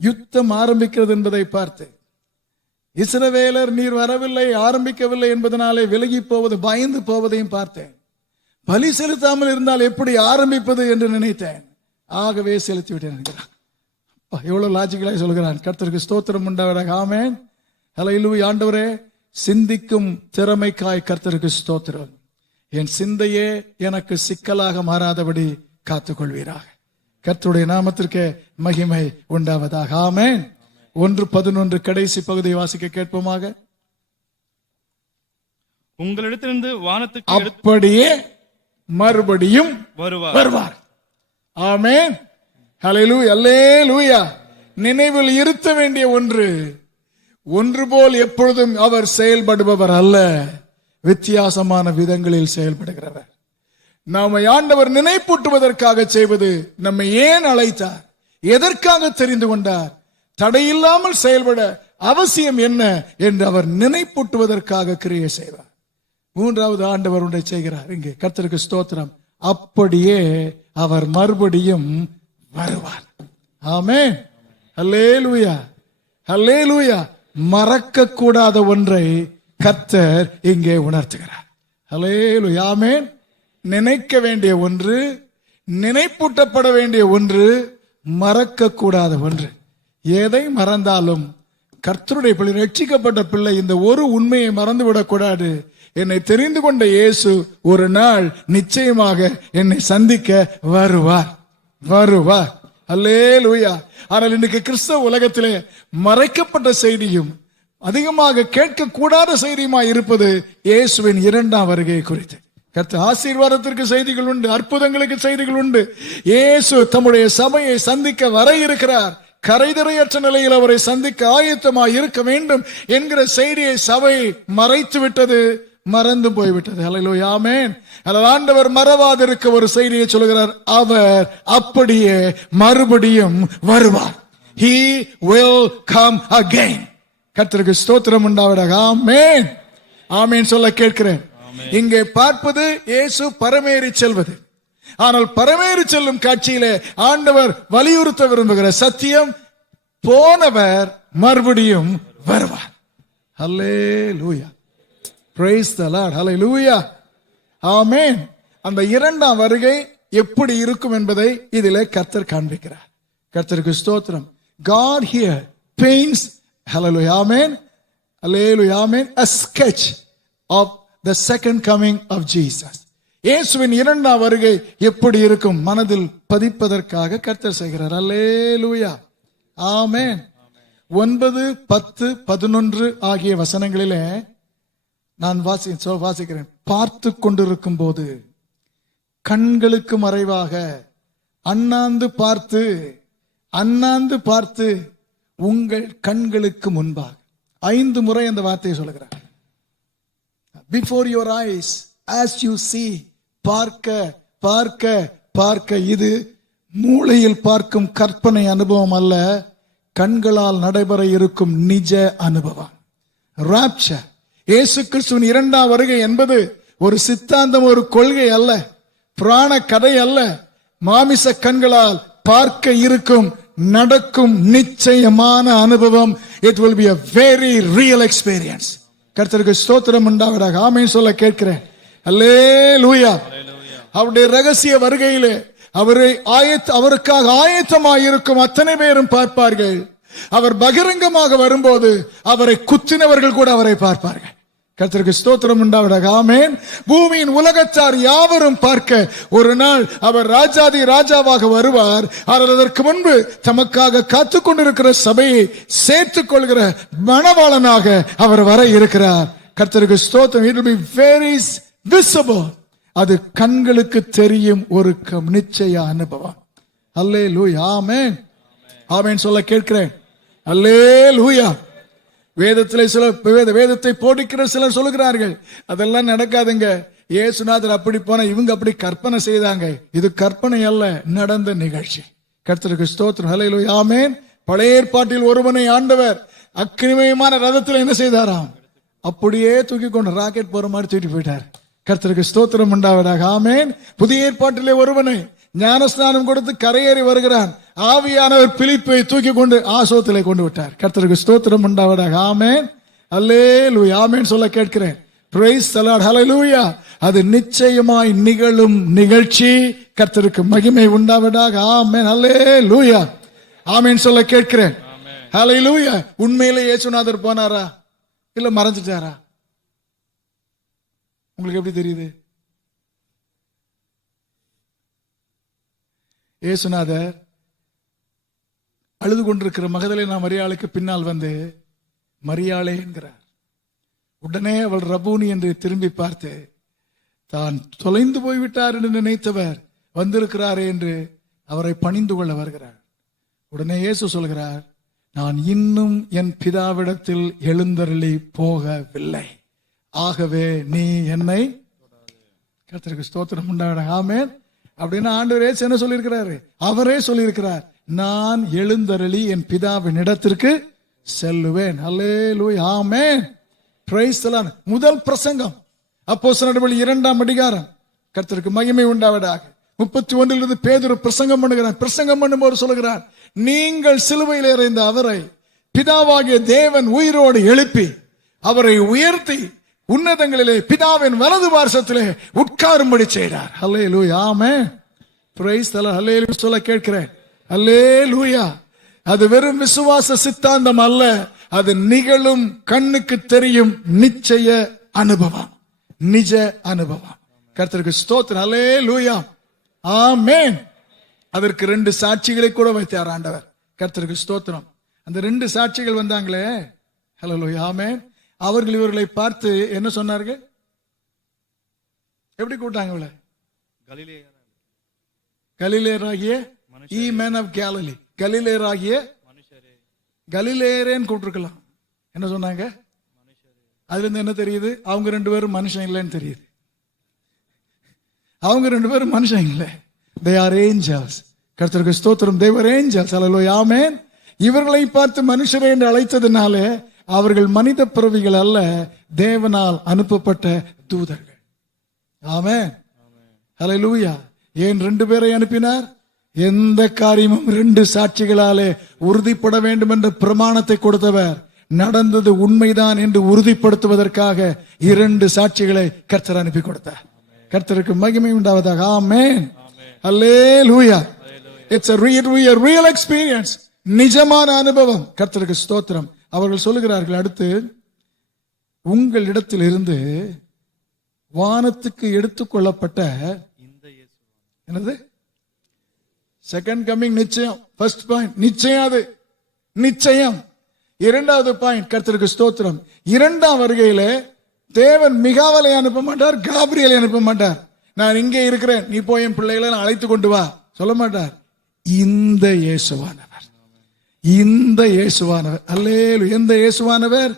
யுத்தம் ஆரம்பிக்கிறது என்பதை பார்த்து, இஸ்ரவேலர் நீர் வரவில்லை, ஆரம்பிக்கவில்லை என்பதனாலே விலகி போவது, பயந்து போவதையும் பார்த்தேன். பலி செலுத்தாமல் இருந்தால் எப்படி ஆரம்பிப்பது என்று நினைத்தேன், ஆகவே செலுத்தி விட்டேன் என்கிறான். எவ்வளவு லாஜிக்கலாய் சொல்கிறான். கர்த்தருக்கு ஸ்தோத்திரம் உண்டாவதாக. ஆமென். ஹல்லேலூயா. ஆண்டவரே, சிந்திக்கும் திறமைக்காய் கர்த்தருக்கு ஸ்தோத்திரம். என் சிந்தையே எனக்கு சிக்கலாக மாறாதபடி காத்துக்கொள்வீராக. கர்த்தருடைய நாமத்திற்கு மகிமை உண்டாவதாக. ஆமென். 1:11 கடைசி பகுதியை வாசிக்க கேட்போமாக. உங்களிடத்திலிருந்து வானத்துக்கு அப்படியே மறுபடியும் வருவார். ஆமென். ஹல்லேலூயா, அல்லேலூயா. நினைவில் இருத்த வேண்டிய ஒன்று போல் எப்பொழுதும் அவர் செயல்படுபவர் அல்ல, வித்தியாசமான விதங்களில் செயல்படுகிறவர். நாம ஆண்டவர் நினைப்பூட்டுவதற்காக செய்வது, நம்மை ஏன் அழைத்தார், எதற்காக தெரிந்து கொண்டார், தடையில்லாமல் செயல்பட அவசியம் என்ன என்று அவர் நினைப்பூட்டுவதற்காக கிரியை செய்வார். 3வது ஆண்டவர் ஒன்றை செய்கிறார் இங்கே. கர்த்தருக்கு ஸ்தோத்திரம். அப்படியே அவர் மறுபடியும் வருவார். ஆமென். அல்லேலூயா, அல்லேலூயா. மறக்க கூடாத ஒன்றை கர்த்தர் இங்கே உணர்த்துகிறார். அல்லேலூயா, ஆமென். நினைக்க வேண்டிய ஒன்று, நினைப்பூட்டப்பட வேண்டிய ஒன்று, மறக்க கூடாத ஒன்று. எதை மறந்தாலும் கர்த்தருடைய பிள்ளை, ரட்சிக்கப்பட்ட பிள்ளை இந்த ஒரு உண்மையை மறந்துவிடக் கூடாது. என்னை தெரிந்து கொண்ட இயேசு ஒரு நாள் நிச்சயமாக என்னை சந்திக்க வருவார். அல்லேலூயா. ஆனால் இன்றைக்கு கிறிஸ்தவ உலகத்திலே மறைக்கப்பட்ட செய்தியும் அதிகமாக கேட்கக்கூடாத செய்தியுமா இருப்பது இயேசுவின் இரண்டாம் வருகை குறித்து. கர்த்தர் ஆசீர்வாதத்திற்கு செய்திகள் உண்டு, அற்புதங்களுக்கு செய்திகள் உண்டு. இயேசு தம்முடைய சபையை சந்திக்க வர இருக்கிறார். கரைதரையற்ற நிலையில் அவரை சந்திக்க ஆயத்தமாய் இருக்க வேண்டும் என்கிற செய்தியை சபை மறைத்து விட்டது, மறந்து போய்விட்டது. ஹல்லேலூயா, ஆமென். ஆண்டவர் மறவாதிருக்க ஒரு செய்தியை சொல்கிறார். அவர் அப்படியே மறுபடியும் வருவார். He will come again. கர்த்தருக்கு ஸ்தோத்திரம் உண்டாவதாக. ஆமென், ஆமென் சொல்ல கேட்கிறேன். இங்கே பார்ப்பது இயேசு பரமேறி செல்வது. ஆனால் பரமேறி செல்லும் காட்சியிலே ஆண்டவர் வலியுறுத்த விரும்புகிற சத்தியம், போனவர் மறுபடியும் வருவார். ஹல்லேலூயா, praise the Lord, hallelujah, ஆமென். அந்த இரண்டாம் வருகை எப்படி இருக்கும் என்பதை இதிலே கர்த்தர் காண்பிக்கிறார். கர்த்தருக்கு ஸ்தோத்திரம். God here paints, hallelujah, amen, hallelujah, amen, a sketch of the second coming of Jesus. இயேசுவின் இரண்டாம் வருகை எப்படி இருக்கும் மனதில் பதிப்பதற்காக கர்த்தர் செய்கிறார். அல்லேலூயா, ஆமென். 9, 10, 11 ஆகிய வசனங்களிலே நான் வாசிக்கிறேன். பார்த்து கொண்டிருக்கும் போது கண்களுக்கு மறைவாக அண்ணாந்து பார்த்து உங்கள் கண்களுக்கு முன்பாக 5 முறை அந்த வார்த்தையை சொல்லுகிறார். Before your eyes, as you see, பார்க்க. இது மூளையில் பார்க்கும் கற்பனை அனுபவம் அல்ல, கண்களால் நடைபெற இருக்கும் நிஜ அனுபவம். ராப்சர், இயேசு கிறிஸ்துவின் இரண்டாம் வருகை என்பது ஒரு சித்தாந்தம், ஒரு கொள்கை அல்ல, புராண கதை அல்ல. மாமிச கண்களால் பார்க்க இருக்கும் நடக்கும் நிச்சயமான அனுபவம். It will be a very real experience. கர்த்தருக்கு ஸ்தோத்திரம் உண்டாவதாக. ஆமென் சொல்ல கேட்கிறேன். அல்லேலூயா. அவருடைய ரகசிய வருகையிலே அவருக்காக ஆயத்தமாக இருக்கும் அத்தனை பேரும் பார்ப்பார்கள். அவர் பகிரங்கமாக வரும்போது அவரை குத்தினவர்கள் கூட அவரை பார்ப்பார்கள். கர்த்தருக்கு ஸ்தோத்திரம் உண்டாவதாக. ஆமென். பூமியின் உலகத்தார் யாவரும் பார்க்க ஒரு நாள் அவர் ராஜாதி ராஜாவாக வருவார். ஆனால் அதற்கு முன்பு தமக்காக காத்துக் கொண்டிருக்கிற சபையை சேர்த்துக் கொள்கிற மணவாளனாக அவர் வர இருக்கிறார். கர்த்தருக்கு ஸ்தோத்திரம். It will be very visible. அது கண்களுக்கு தெரியும் ஒரு நிச்சய அனுபவம். அல்லேலூயா, ஆமென், ஆமென் சொல்ல கேட்கிறேன். அல்லேலூயா. வேதத்தை போதிக்கிற சிலர் சொல்லுகிறார்கள், அதெல்லாம் நடக்காதுங்க, இயேசுநாதர் அப்படி போன, இவங்க அப்படி கற்பனை செய்தாங்க. இது கற்பனை அல்ல, நடந்த நிகழ்ச்சி. கர்த்தருக்கு ஸ்தோத்திரம். ஹல்லேலூயா, ஆமென். பழைய ஏற்பாட்டில் ஒருவனை ஆண்டவர் அக்கினிமயமான ரதத்தில் என்ன செய்தாராம்? அப்படியே தூக்கி கொண்டு ராக்கெட் போற மாதிரி தூக்கி போயிட்டார். கர்த்தருக்கு ஸ்தோத்திரம் உண்டாவதாக. ஆமென். புதிய ஏற்பாட்டிலே ஒருவனை ஞானஸ்நானம் கொடுத்து கரையேறி வருகிறான். ஆவியானவர் பிலிப்பை தூக்கி கொண்டு ஆசோத்திலே கொண்டு விட்டார். கர்த்தருக்கு ஸ்தோத்திரம் உண்டாவதாக. ஆமென், அல்லேலூயா, ஆமென் சொல்ல கேட்கிறேன். பிரைஸ் தி லார்ட், ஹல்லேலூயா. அது நிச்சயமாய் நிகழும் நிகழ்ச்சி. கர்த்தருக்கு மகிமை உண்டாவதாக. ஆமென், அல்லேலூயா, ஆமென் சொல்ல கேட்கிறேன். ஹல்லேலூயா. உண்மையிலே இயேசுநாதர் போனாரா இல்ல மறைஞ்சிட்டாரா? உங்களுக்கு எப்படி தெரியுது? இயேசுநாதர் அழுது கொண்டிருக்கிற மகதலேனா மரியாளுக்கு பின்னால் வந்து மரியாளே என்கிறார். உடனே அவள் ரபூனி என்று திரும்பி பார்த்து, தான் தொலைந்து போய்விட்டார் என்று நினைத்தவர் வந்திருக்கிறாரே என்று அவரை பணிந்து கொள்ள வருகிறார். உடனே இயேசு சொல்கிறார், நான் இன்னும் என் பிதாவிடத்தில் எழுந்தருளி போகவில்லை, ஆகவே நீ என்னை. கர்த்தருக்கு ஸ்தோத்திரம் உண்டாவதாக. ஆமென். அப்படின்னா ஆண்டவரே என்ன சொல்லியிருக்கிறாரு? அவரே சொல்லியிருக்கிறார், நான் எழுந்தருளி என் பிதாவின் இடத்திற்கு செல்லுவேன். அல்லேலூயா, ஆமென், பிரைஸ் தி லார்ட். முதல் பிரசங்கம் அப்போஸ்தலர் நடவடிக்கைகள் 2ஆம் அதிகாரம். கர்த்தருக்கு மகிமை உண்டாவதாக. 31 பேதுரு பிரசங்கம் பண்ணுகிறார். பிரசங்கம் பண்ணும்போது சொல்லுகிறார், நீங்கள் சிலுவையில் அறைந்த அவரை பிதாவாகிய தேவன் உயிரோடு எழுப்பி அவரை உயர்த்தி உன்னதங்களிலே பிதாவின் வலது பார்சத்திலே உட்காரும்படி செய்தார். அல்லேலூயா, ஆமென், பிரைஸ் தி லார்ட். அல்லேலூயா சொல்ல கேட்கிறேன். அல்லேலூயா. அது வெறும் விசுவாச சித்தாந்தம் அல்ல, அது நிகழும் கண்ணுக்கு தெரியும் நிச்சய அனுபவம், நிஜ அனுபவம். கர்த்தருக்கு ஸ்தோத்திரம். அல்லேலூயா, ஆமென். அதற்கு 2 சாட்சிகளை கூட வைத்தார் ஆண்டவர். கர்த்தருக்கு ஸ்தோத்திரம். அந்த 2 சாட்சிகள் வந்தாங்களே, ஹல்லேலூயா, ஆமென். அவர்கள் இவர்களை பார்த்து என்ன சொன்னார்கள்? எப்படி கூட்டாங்க இவளை? கலிலேயராகிய ஈ மேன் ஆஃப் கேலிலி, கலிலேயராகிய கலிலேயரேன்னு கூப்பிட்டுருக்கலாம். என்ன சொன்னாங்க? அதுல இருந்து என்ன தெரியுது? அவங்க 2 பேரும் மனுஷன் இல்லைன்னு தெரியுது. அவங்க 2 பேரும் மனுஷன் இல்லை, they are angels. கர்த்தருக்கு ஸ்தோத்திரம். they were angels. ஹல்லேலூயா, ஆமென். இவர்களை பார்த்து மனுஷரே என்று அழைத்ததினாலே அவர்கள் மனித பிறவிகள் அல்ல, தேவனால் அனுப்பப்பட்ட தூதர்கள். ஆமென், ஹல்லேலூயா. ஏன் 2 பேரை அனுப்பினார்? எந்த காரியமும் 2 சாட்சிகளாலே உறுதிப்பட வேண்டும் என்ற பிரமாணத்தை கொடுத்தவர். நடந்தது உண்மைதான் என்று உறுதிப்படுத்துவதற்காக 2 சாட்சிகளை கர்த்தர் அனுப்பி கொடுத்தார். கர்த்தருக்கு மகிமை உண்டாவதாக. ஆமென், அல்லேலூயா. இட்ஸ் a real experience, நிஜமான அனுபவம். கர்த்தருக்கு ஸ்தோத்திரம். அவர்கள் சொல்லுகிறார்கள், அடுத்து உங்கள் இடத்தில் இருந்து வானத்துக்கு எடுத்துக்கொள்ளப்பட்ட என்னது? செகண்ட் கமிங் நிச்சயம். ஃபர்ஸ்ட் பாயிண்ட் நிச்சயம், அது நிச்சயம். 2வது பாயிண்ட் கர்த்தருக்கு ஸ்தோத்திரம். 2ஆம் வருகையிலே தேவன் மிகாவலை அனுப்ப மாட்டார், காபிரியலை அனுப்ப மாட்டார். நான் இங்கே இருக்கிறேன், நீ போய் என் பிள்ளைகளை அழைத்து கொண்டு வா சொல்ல மாட்டார். இந்த இயேசுவானவர், இந்த இயேசுவானவர். அல்லேலூயா. எந்த இயேசுவானவர்?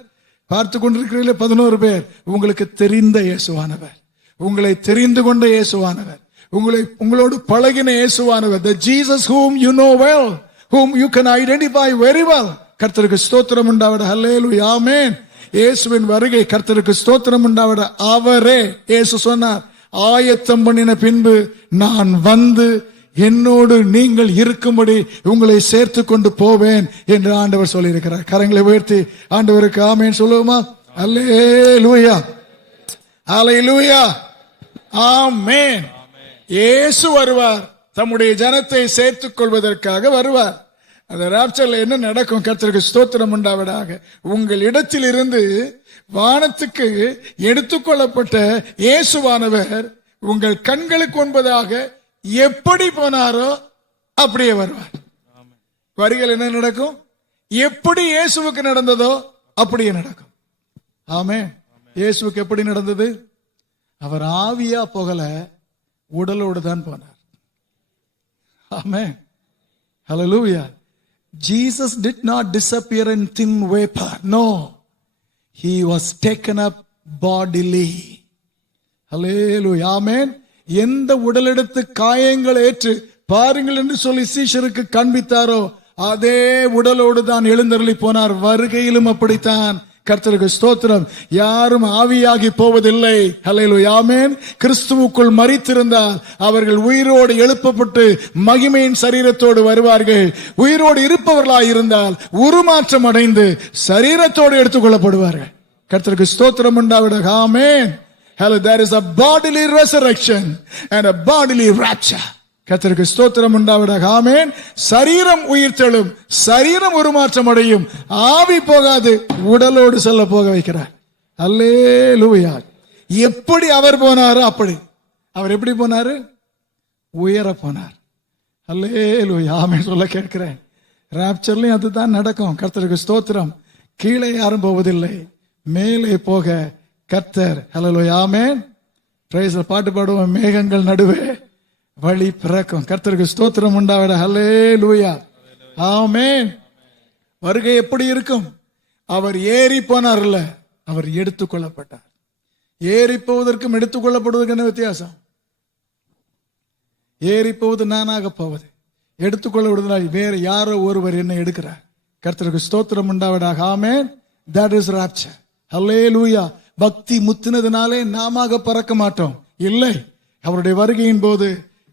பார்த்து கொண்டிருக்கிறீர்களே 11 பேர், உங்களுக்கு தெரிந்த இயேசுவானவர், உங்களை தெரிந்து கொண்ட இயேசுவானவர், உங்களோடு பழகின இயேசுவானவர். The Jesus whom you know well, whom you can identify very well. கர்த்தருக்கு ஸ்தோத்திரம் உண்டாவட. ஹல்லேலூயா, ஆமென். இயேசுவின் வருகை கர்த்தருக்கு ஸ்தோத்திரம் உண்டாவட. அவரே இயேசு சொன்னார், ஆயத்தம் பண்ணின பின்பு நான் வந்து என்னோடு நீங்கள் இருக்கும்படி உங்களை சேர்த்து கொண்டு போவேன் என்று ஆண்டவர் சொல்லி இருக்கிறார். கரங்களை உயர்த்தி ஆண்டவருக்கு ஆமென் சொல்லுவோமா? அல்லேலூயா, அல்லேலூயா, ஆமென். இயேசு வருவார், தம்முடைய ஜனத்தை சேர்த்துக் கொள்வதற்காக வருவார். அந்த ராப்சர்ல என்ன நடக்கும்? கர்த்தருக்கு ஸ்தோத்திரம் உண்டாவதாக. உங்கள் இடத்தில் இருந்து வானத்துக்கு எடுத்துக்கொள்ளப்பட்ட இயேசுவானவர் உங்கள் கண்களுக்கு முன்பதாக எப்படி போனாரோ அப்படியே வருவார். வரிகள் என்ன நடக்கும்? எப்படி இயேசுவுக்கு நடந்ததோ அப்படியே நடக்கும். ஆமென். இயேசுவுக்கு எப்படி நடந்தது? அவர் ஆவியா போகல, உடலோடு தான் போனார். ஆமென், ஹல்லேலூயா. Jesus did not disappear in thin vapor. No, he was taken up bodily. Hallelujah, amen. எந்த உடலெடுத்து காயங்கள் ஏற்று பாருங்கள் என்று சொல்லி சீஷருக்கு காண்பித்தாரோ அதே உடலோடு தான் எழுந்தருளி போனார். வருகையிலும் அப்படித்தான். கர்த்தருக்கு ஸ்தோத்திரம். யாரும் ஆவியாகி போவதில்லை. ஹல்லேலூயா, ஆமென். கிறிஸ்துவுக்குள் மரித்திருந்தால் அவர்கள் உயிரோடு எழுப்பப்பட்டு மகிமையின் சரீரத்தோடு வருவார்கள். உயிரோடு இருப்பவர்களாய் இருந்தால் உருமாற்றம் அடைந்து சரீரத்தோடு எடுத்துக்கொள்ளப்படுவார்கள். கர்த்தருக்கு ஸ்தோத்திரம் உண்டாவதாக. ஆமென். Hello, there is a bodily resurrection and a bodily rapture. கர்த்தருக்கு ஸ்தோத்திரம் உண்டாவதாக. ஆமென். சரீரம் உயிர்த்தெழும், சரீரம் உருமாற்றம் அடையும், ஆவி போகாது, உடலோடு செல்ல போக வைக்கிறார். அல்லேலூயா. எப்படி அவர் போனாரோ அப்படி. அவர் எப்படி போனாரு? உயர போனார். அல்லேலூயா, ஆமென் சொல்ல கேட்கிறேன். ராப்சர்லயும் அதுதான் நடக்கும். கர்த்தருக்கு ஸ்தோத்திரம். கீழே யாரும் போவதில்லை, மேலே போக கர்த்தர். ஹல்லேலூயா, ஆமென். பிரைஸ். பாட்டு பாடுவோம், மேகங்கள் நடுவே வழி பிறக்கும். கர்த்தருக்கு ஸ்தோத்திரம் உண்டாவட. ஹல்லேலூயா, ஆமென். வருகை எப்படி இருக்கும்? அவர் ஏறி போனார் இல்ல, அவர் எடுத்துக்கொள்ளப்பட்டார். ஏறி போவதற்கும் எடுத்துக்கொள்ளப்படுவதற்கு என்ன வித்தியாசம்? ஏறி போவது நானாக போவது, எடுத்துக்கொள்ளப்படுவதால் வேற யாரோ ஒருவர் என்ன எடுக்கிறார். கர்த்தருக்கு ஸ்தோத்திரம் உண்டாவதாக. ஆமென். That is rapture. ஹல்லேலூயா. பக்தி முத்தினதுனாலே நாமாக பறக்க மாட்டோம், இல்லை. அவருடைய வருகையின் போது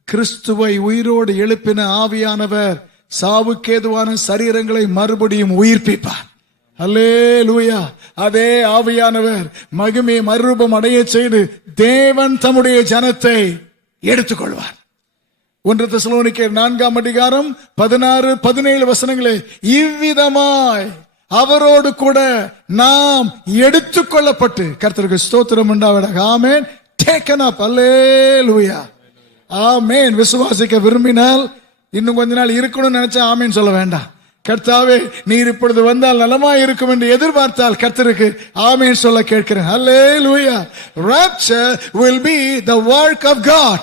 கிறிஸ்துவை உயிரோடு எழுப்பின ஆவியானவர் சாவுக்கேதுவான சரீரங்களை மறுபடியும் உயிர்ப்பிப்பார். அல்லேலூயா. அதே ஆவியானவர் மகிமையை மறுரூபம் அடைய செய்து தேவன் தம்முடைய ஜனத்தை எடுத்துக்கொள்வார். 1 தெசலோனிக்கேயர் 4:16-17 இவ்விதமாய் அவரோடு கூட நாம் எடுத்துக்கொள்ளப்பட்டு, கர்த்தருக்கு ஸ்தோத்திரம் உண்டாவதாக, ஆமென், taken up, அல்லேலூயா, ஆமென். விசுவாசிக்க விரும்பினால் இன்னும் கொஞ்ச நாள் இருக்கணும்னு நினைச்சா ஆமென் சொல்ல வேண்டாம். கர்த்தாவே நீர் இப்பொழுது வந்தால் நலமா இருக்கும் என்று எதிர்பார்த்தால் கர்த்தருக்கு ஆமென் சொல்ல கேட்கிறேன். அல்லேலூயா. Rapture will be the work of God.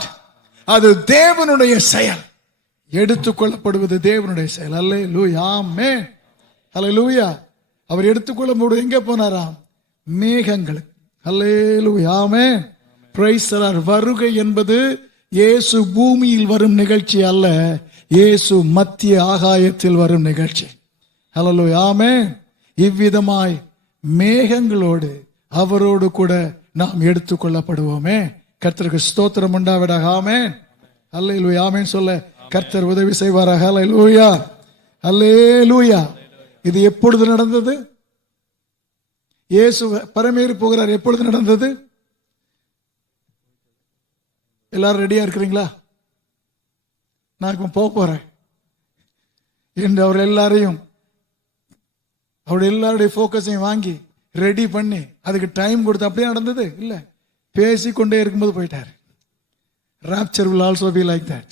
அது தேவனுடைய செயல். எடுத்துக்கொள்ளப்படுவது தேவனுடைய செயல். அல்லேலூயா, ஆமென், அல்லேலூயா. அவர் எடுத்துக்கொள்ளும்போது எங்க போனாராம்? மேகங்களுக்கு. அல்லேலூயா, ஆமென், பிரைஸ் தி லார்ட். வருகை என்பது இயேசு பூமியில் வரும் நிகழ்ச்சி அல்ல, இயேசு மத்திய ஆகாயத்தில் வரும் நிகழ்ச்சி. அல்லேலூயா, ஆமென். இவ்விதமாய் மேகங்களோடு அவரோடு கூட நாம் எடுத்துக்கொள்ளப்படுவோமே. கர்த்தருக்கு ஸ்தோத்திரம் உண்டாவதாக, ஆமென், அல்லேலூயா, ஆமென் சொல்ல கர்த்தர் உதவி செய்வாராக. அல்லேலூயா, அல்லேலூயா. இது எப்பொழுது நடந்தது? இயேசு பரமேறி போகிறார். எப்பொழுது நடந்தது? எல்லாரும் ரெடியா இருக்கிறீங்களா? நான் இப்ப போறேன் என்று அவர் எல்லாரையும், அவருடைய எல்லாருடைய போக்கஸையும் வாங்கி ரெடி பண்ணி அதுக்கு டைம் கொடுத்து அப்படியே நடந்தது இல்ல, பேசிக்கொண்டே இருக்கும்போது போயிட்டார். Rapture will also be like that.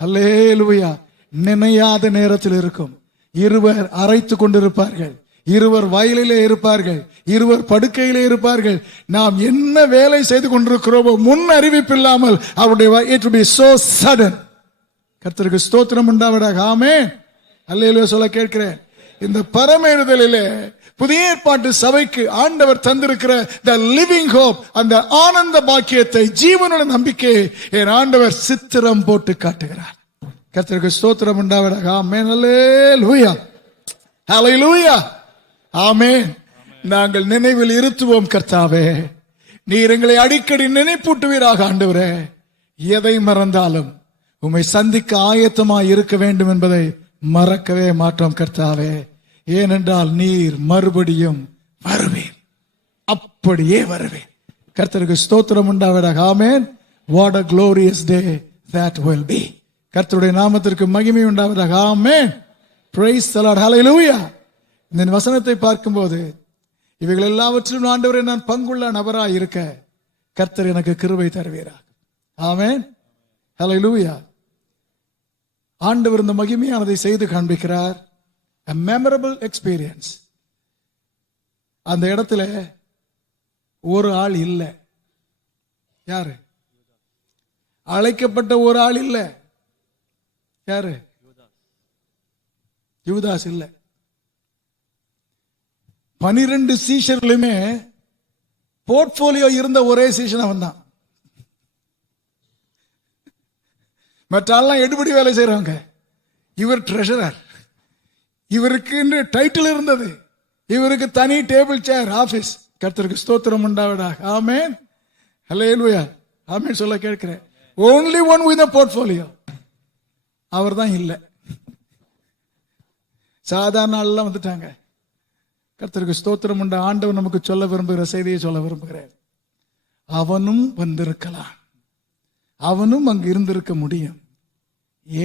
அல்லேலூயா. நினையாத நேரத்தில் இருக்கும். இருவர் அரைத்து கொண்டிருப்பார்கள், இருவர் வயலிலே இருப்பார்கள், இருவர் படுக்கையிலே இருப்பார்கள். நாம் என்ன வேலை செய்து கொண்டிருக்கிறோமோ முன் அறிவிப்பில்லாமல் அவருடைய it will be so sudden. கர்த்தருக்கு ஸ்தோத்திரம் உண்டாவதாக, ஆமென், அல்லேலூயா சொல்ல கேட்கிறேன். இந்த பரமேறுதலிலே புதிய ஏற்பாட்டு சபைக்கு ஆண்டவர் தந்திருக்கிற the living hope, அந்த ஆனந்த பாக்கியத்தை, ஜீவனுடைய நம்பிக்கையை என் ஆண்டவர் சித்திரம் போட்டு காட்டுகிறார். கர்த்தருக்கு ஸ்தோத்திரம் உண்டாவதாக, ஆமென், அல்லேலூயா, ஹல்லேலூயா, ஆமென். நாங்கள் நினைவில் இருத்துவோம் கர்த்தாவே, நீர் எங்களை அடிக்கடி நினைப்பூட்டுவீராக. ஆண்டவரே, எதை மறந்தாலும் உம்மை சந்திக்க ஆயத்தமாய் இருக்க வேண்டும் என்பதை மறக்கவே மாட்டோம் கர்த்தாவே. ஏனென்றால் நீர் மறுபடியும் வருவீர், அப்படியே வருவேன். கர்த்தருக்கு ஸ்தோத்திரம் உண்டாவதாக, ஆமென். What a glorious day that will be. கர்த்தருடைய நாமத்திற்கு மகிமை உண்டாவதாக, ஆமென், praise the Lord, hallelujah. இந்த வசனத்தை பார்க்கும்போது இவைகள் எல்லாவற்றிலும் ஆண்டவரே நான் பங்குள்ள நபராய் இருக்க கர்த்தர் எனக்கு கிருபை தருவீராக. ஆமென், ஹல்லேலூயா. ஆண்டவர் இந்த மகிமையானதை செய்து காண்பிக்கிறார். A memorable experience. அந்த இடத்துல ஒரு ஆள் இல்லை. யாரு? அழைக்கப்பட்ட ஒரு ஆள் இல்லை. யாரு? யூதாஸ் இல்லை. 12 சீஷர்களுமே போர்ட்போலியோ இருந்த ஒரே சீஷன் அவன் தான். மற்றெல்லாம் எடுபடி வேலை செய்யறாங்க. இவர் ட்ரெஷரர், இவருக்கு டைட்டில் இருந்தது, இவருக்கு தனி டேபிள் சேர் ஆபீஸ். கர்த்தருக்கு ஸ்தோத்திரம் உண்டாவதாக, ஆமென், ஹல்லேலூயா, ஆமென் சொல்ல கேட்கிறேன். only one with a portfolio. அவர் தான் இல்லை. சாதாரண ஆள்லாம் வந்துட்டாங்க. கர்த்தருக்கு ஸ்தோத்திரம் உண்டா. ஆண்டவர் நமக்கு சொல்ல விரும்புகிற செய்தியை சொல்ல விரும்புகிறேன். அவனும் வந்திருக்கலாம், அவனும் அங்கு இருந்திருக்க முடியும்.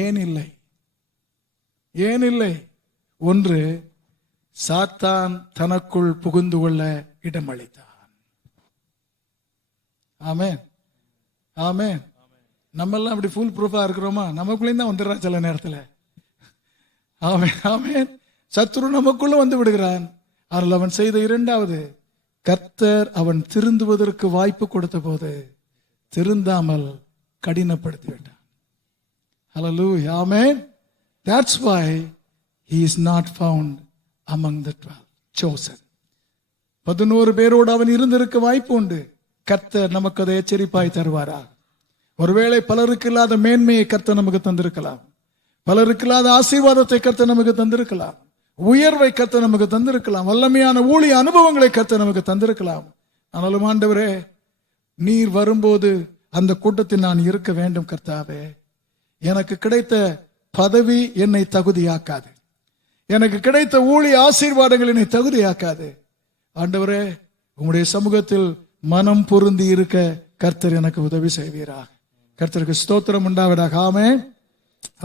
ஏன் இல்லை? ஏன் இல்லை? ஒன்று, சாத்தான் தனக்குள் புகுந்து கொள்ள இடமளித்தான். ஆமென், ஆமென். நம்ம எல்லாம் அப்படி ஃபுல் ப்ரூஃபா இருக்கிறோமா? நமக்குள்ளேயும் தான் வந்துடுறான் சில நேரத்தில். ஆமென், ஆமென். சத்துரு நமக்குள்ள வந்து விடுகிறான். ஆனால் அவன் செய்த இரண்டாவது, கர்த்தர் அவன் திருந்துவதற்கு வாய்ப்பு கொடுத்த போது திருந்தாமல் கடினப்படுத்தி விட்டான். Hallelujah, amen. That's why he is not found among the 12 chosen. 11 பேரோடு அவன் இருந்திருக்க வாய்ப்பு உண்டு. கர்த்தர் நமக்கு அதை எச்சரிப்பாய் தருவாரா? ஒருவேளை பலருக்கு இல்லாத மேன்மையை கர்த்தர் நமக்கு தந்திருக்கலாம், பலருக்கு இல்லாத ஆசீர்வாதத்தை கர்த்தர் நமக்கு தந்திருக்கலாம், உயர்வை கர்த்தர் நமக்கு தந்திருக்கலாம், வல்லமையான ஊழிய அனுபவங்களை கர்த்தர் நமக்கு தந்திருக்கலாம். ஆனாலும் ஆண்டவரே, நீர் வரும்போது அந்த கூட்டத்தில் நான் இருக்க வேண்டும் கர்த்தாவே. எனக்கு கிடைத்த பதவி என்னை தகுதியாக்காது, எனக்கு கிடைத்த ஊழிய ஆசீர்வாதங்கள் என்னை தகுதியாக்காது. ஆண்டவரே, உங்களுடைய சமூகத்தில் மனம் பொருந்தி இருக்க கர்த்தர் எனக்கு உதவி செய்வீராக. கர்த்தருக்கு ஸ்தோத்திரம் உண்டாவதாக. ஆமென்.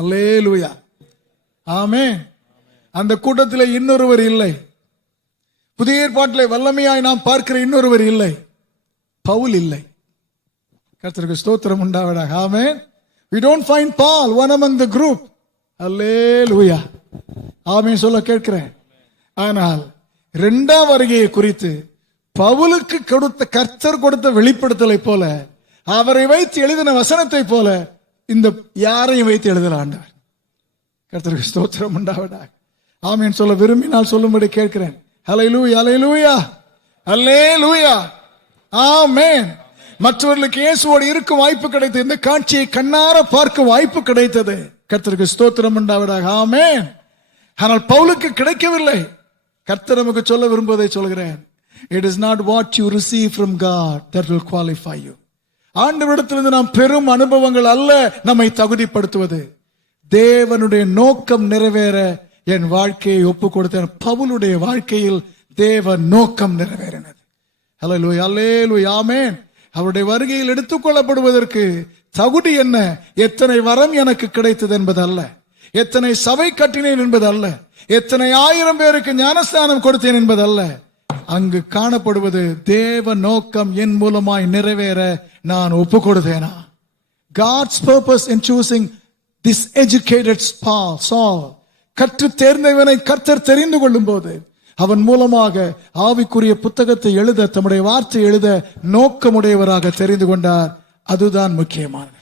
அல்லேலூயா. ஆமென். அந்த கூட்டத்தில் இன்னொருவர் இல்லை. புதிய ஏற்பாட்டிலே வல்லமையாய் நாம் பார்க்கிற இன்னொருவர் இல்லை. பவுல் இல்லை. கர்த்தருக்கு ஸ்தோத்திரம் உண்டாவதாக. ஆமென். We don't find Paul one among the group. அல்லேலூயா. ஆமென் சொல்ல கேட்கிறேன். ஆனால் இரண்டாம் வருகையை குறித்து பவுலுக்கு கர்த்தர் கொடுத்த வெளிப்படுத்தலை போல, அவரை வைத்து எழுதின வசனத்தை போல இந்த யாரையும் வைத்து எழுதல ஆண்டவர். கர்த்தருக்கு ஸ்தோத்திரம் உண்டாவதாக. ஆமென் சொல்ல விரும்பினால் சொல்லும்படி கேட்கிறேன். ஹல்லேலூயா, ஹல்லேலூயா, ஹல்லேலூயா. ஆமென். மற்றவர்களுக்கு இயேசுவோடு இருக்கும் வாய்ப்பு கிடைத்தது. இந்த காட்சியை கண்ணார பார்க்க வாய்ப்பு கிடைத்தது. கர்த்தருக்கு ஸ்தோத்திரம் உண்டாவதாக. ஆமென். ஆனால் பவுலுக்கு கிடைக்கவில்லை. கர்த்தர் நமக்கு சொல்ல விரும்புவதை சொல்கிறேன். It is not what you receive from God that will qualify you. ஆண்டவரிடத்திலிருந்து நாம் பெரும் அனுபவங்கள் அல்ல நம்மை தகுதிப்படுத்துவது. தேவனுடைய நோக்கம் நிறைவேற என் வாழ்க்கையை ஒப்பு கொடுத்தேன். பவுலுடைய வாழ்க்கையில் தேவ நோக்கம் நிறைவேறினது. ஹல்லேலூயா, ஹல்லேலூயா. ஆமென். அவருடைய வருகையில் எடுத்துக்கொள்ளப்படுவதற்கு தகுதி என்ன? எத்தனை வரம் எனக்கு கிடைத்தது என்பது அல்ல, எத்தனை சபை கட்டினேன் என்பது அல்ல, எத்தனை 1000 பேருக்கு ஞானஸ்தானம் கொடுத்தேன் என்பது அல்ல. அங்கு காணப்படுவது தேவ நோக்கம் என் மூலமாய் நிறைவேற நான் ஒப்பு கொடுத்தேனா? God's purpose in choosing this educated Saul, கற்று தேர்ந்தவனை கர்த்தர் தெரிந்து கொள்ளும் போது அவன் மூலமாக ஆவிக்குரிய புத்தகத்தை எழுத, தம்முடைய வார்த்தை எழுத நோக்கமுடையவராக தெரிந்து கொண்டார். அதுதான் முக்கியமானது.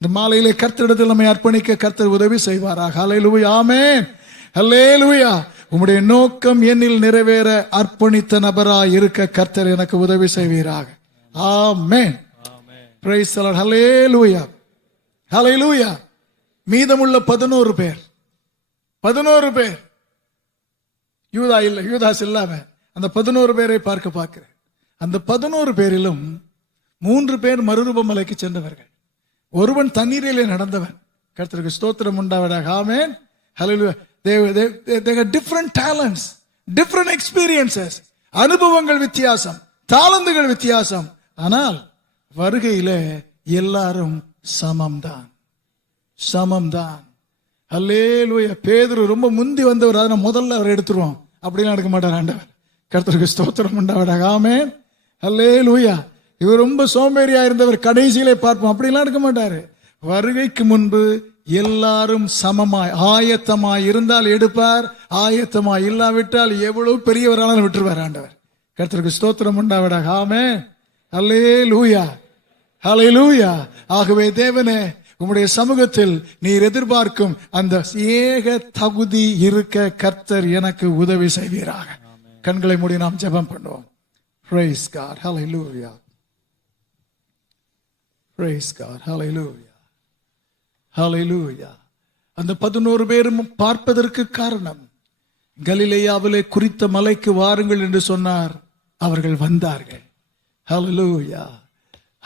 இந்த மாலையிலே கர்த்தரிடத்தில் நம்மை அர்ப்பணிக்க கர்த்தர் உதவி செய்வாராக. ஹல்லேலூயா, ஆமென். ஹல்லேலூயா. உம்முடைய நோக்கம் என்னில் நிறைவேற அர்ப்பணித்த நபராய் இருக்க கர்த்தர் எனக்கு உதவி செய்வீராக. ஆமென். Praise the lord. ஹல்லேலூயா, ஹல்லேலூயா. மீதமுள்ள 11 பேர், 11 பேர் யூதாஸ் இல்லாம அந்த 11 பேரை பார்க்கிறேன். அந்த 11 பேரிலும் 3 பேர் மறுரூப மலைக்கு சென்றவர்கள். ஒருவன் தண்ணீரிலே நடந்தவன். கர்த்தருக்கு ஸ்தோத்திரம் உண்டாவதாக. ஆமென். ஹல்லேலூயா. They had different talents, different experiences. அனுபவங்கள் வித்தியாசம், தாளந்துகள் வித்தியாசம். ஆனால் வருகையிலே எல்லாரும் சமம்தான், சமம்தான். அல்லேலூயா. பேதுரு ரொம்ப முந்தி வந்தவர், அதனால முதல்ல அவர் எடுத்துருவோம் அப்படிலாம் எடுக்க மாட்டார் ஆண்டவர். கர்த்தருக்கு ஸ்தோத்திரம் உண்டாவதாக. ஆமென். அல்லேலூயா. இவர் ரொம்ப சோம்பேறியா இருந்தவர், கடைசியிலே பார்ப்போம் அப்படிலாம் எடுக்க மாட்டாரு. வருகைக்கு முன்பு எல்லாரும் சமமாய் ஆயத்தமாய் இருந்தால் எடுப்பார், ஆயத்தமாய் இல்லாவிட்டால் எவ்வளவு பெரியவரானாலும் விட்டுருவார் ஆண்டவர். கர்த்தருக்கு ஸ்தோத்திரம் உண்டாவதாக. ஆமென். அல்லேலூயா, ஹல்லேலூயா. ஆகவே தேவனே, உம்முடைய சமூகத்தில் நீர் எதிர்பார்க்கும் அந்த ஏக தகுதி இருக்க கர்த்தர் எனக்கு உதவி செய்வீராக. கண்களை மூடி நாம் ஜெபம் பண்ணுவோம். Praise God. Hallelujah. Praise God. Hallelujah. Hallelujah. அந்த 11 பேரும் பார்ப்பதற்கு காரணம், கலிலேயாவிலே குறித்த மலைக்கு வாருங்கள் என்று சொன்னார். அவர்கள் வந்தார்கள். Hallelujah.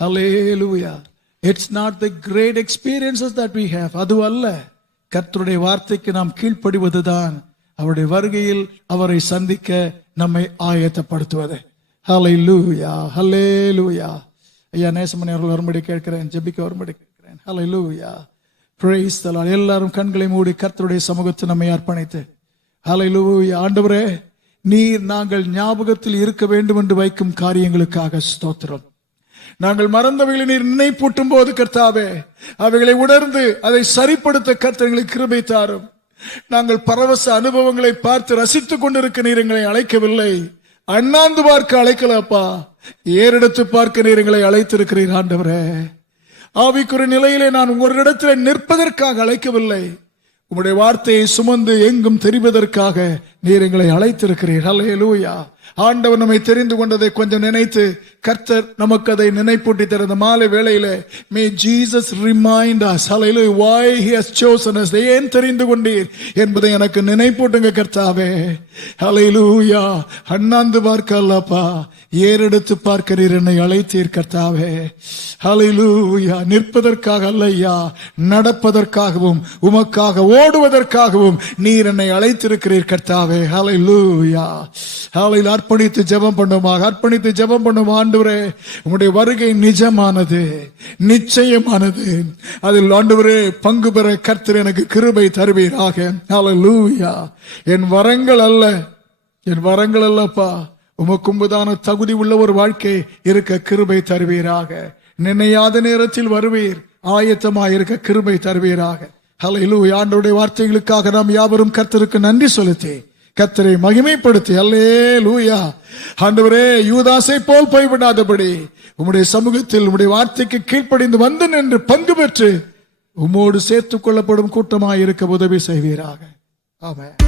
Hallelujah. It's not the great experiences that we have. அது அல்ல. கர்த்தருடைய வார்த்தைக்கு நாம் கீழ்ப்படிவதுதான் அவருடைய வருகையில் அவரை சந்திக்க நம்மை ஆயத்தப்படுத்துவது. Hallelujah. Hallelujah. ஐயா நேசமணி அவர்கள் வரும்படி கேட்கிறேன், ஜெபிக்க வரும்படி கேட்கிறேன். Hallelujah. Praise the Lord. எல்லாரும் கண்களை மூடி கர்த்தருடைய சமூகத்தை நம்மை அர்ப்பணித்து, Hallelujah. ஆண்டவரே, நீர் நாங்கள் ஞாபகத்தில் இருக்க வேண்டும் என்று வைக்கும் காரியங்களுக்காக ஸ்தோத்திரம். நாங்கள் மறந்தவைகளை நீர் நினைப்பூட்டும் போது கர்த்தாவே, அவைகளை உணர்ந்து அதை சரிப்படுத்த கர்த்தர்களுக்கு கிருபை தாரும். நாங்கள் பரவச அனுபவங்களை பார்த்து ரசித்துக் கொண்டிருக்க நீர் எங்களை அழைக்கவில்லை, அண்ணாந்து பார்க்க அழைக்கலப்பா, ஏறெடுத்து பார்க்க நீர் எங்களை அழைத்திருக்கிறீர். ஆண்டவரே, ஆவிக்குரிய நிலையிலே நான் உங்களிடத்தில் நிற்பதற்காக அழைக்கவில்லை, உம்முடைய வார்த்தையை சுமந்து எங்கும் தெரிவதற்காக நீர் எங்களை அழைத்திருக்கிறீர். ஹல்லேலூயா. ஆண்டவர் நம்மை தெரிந்து கொண்டதை கொஞ்சம் நினைத்து கர்த்தர் நமக்கு அதை நினைப்பூட்டி தருந்த மாலை வேளையிலே, may Jesus remind us, hallelujah, why he has chosen us. ஏன் தெரிந்து கொண்டீர் என்பதை எனக்கு நினைப்பூட்டுங்க கர்த்தாவே. ஹல்லேலூயா. அண்ணாந்து பார்க்க அல்லப்பா, ஏறெடுத்து பார்க்க நீர் என்னை அழைத்தீர் கர்த்தாவே. ஹல்லேலூயா. நிற்பதற்காக அல்லையா, நடப்பதற்காகவும் உமக்காக ஓடுவதற்காகவும் நீர் என்னை அழைத்திருக்கிறீர் கர்த்தாவே. ஹல்லேலூயா. ஹல்லேலூயா. அர்ப்பணித்து ஜெபம் பண்ணுமாக. அர்ப்பணித்து ஜெபம் பண்ணும். ஆண்டவரே, உம்முடைய வருகை நிஜமானது, நிச்சயமானது. அதில் ஆண்டவரே பங்கு பெற கர்த்தர் எனக்கு கிருபை தருவீராக. ஹல்லேலூயா. என் வரங்கள் அல்லப்பா, உமக்கும்பதான தகுதி உள்ள ஒரு வாழ்க்கை இருக்க கிருபை தருவீராக. நினையாத நேரத்தில் வருவீர், ஆயத்தமாய் இருக்க கிருபை தருவீராக. ஹல்லேலூயா. ஆண்டவருடைய வார்த்தைகளுக்காக நாம் யாவரும் கர்த்தருக்கு நன்றி செலுத்தி கர்த்தரை மகிமைப்படுத்தி ஹல்லேலூயா. ஆண்டவரே, யூதாசை போல் போய்விடாதபடி உம்முடைய சமூகத்தில் உம்முடைய வார்த்தைக்கு கீழ்ப்படிந்து வந்து நின்று பங்கு பெற்று உம்மோடு சேர்த்துக் கொள்ளப்படும் கூட்டமாய் இருக்க உதவி செய்வீராக. ஆமென்.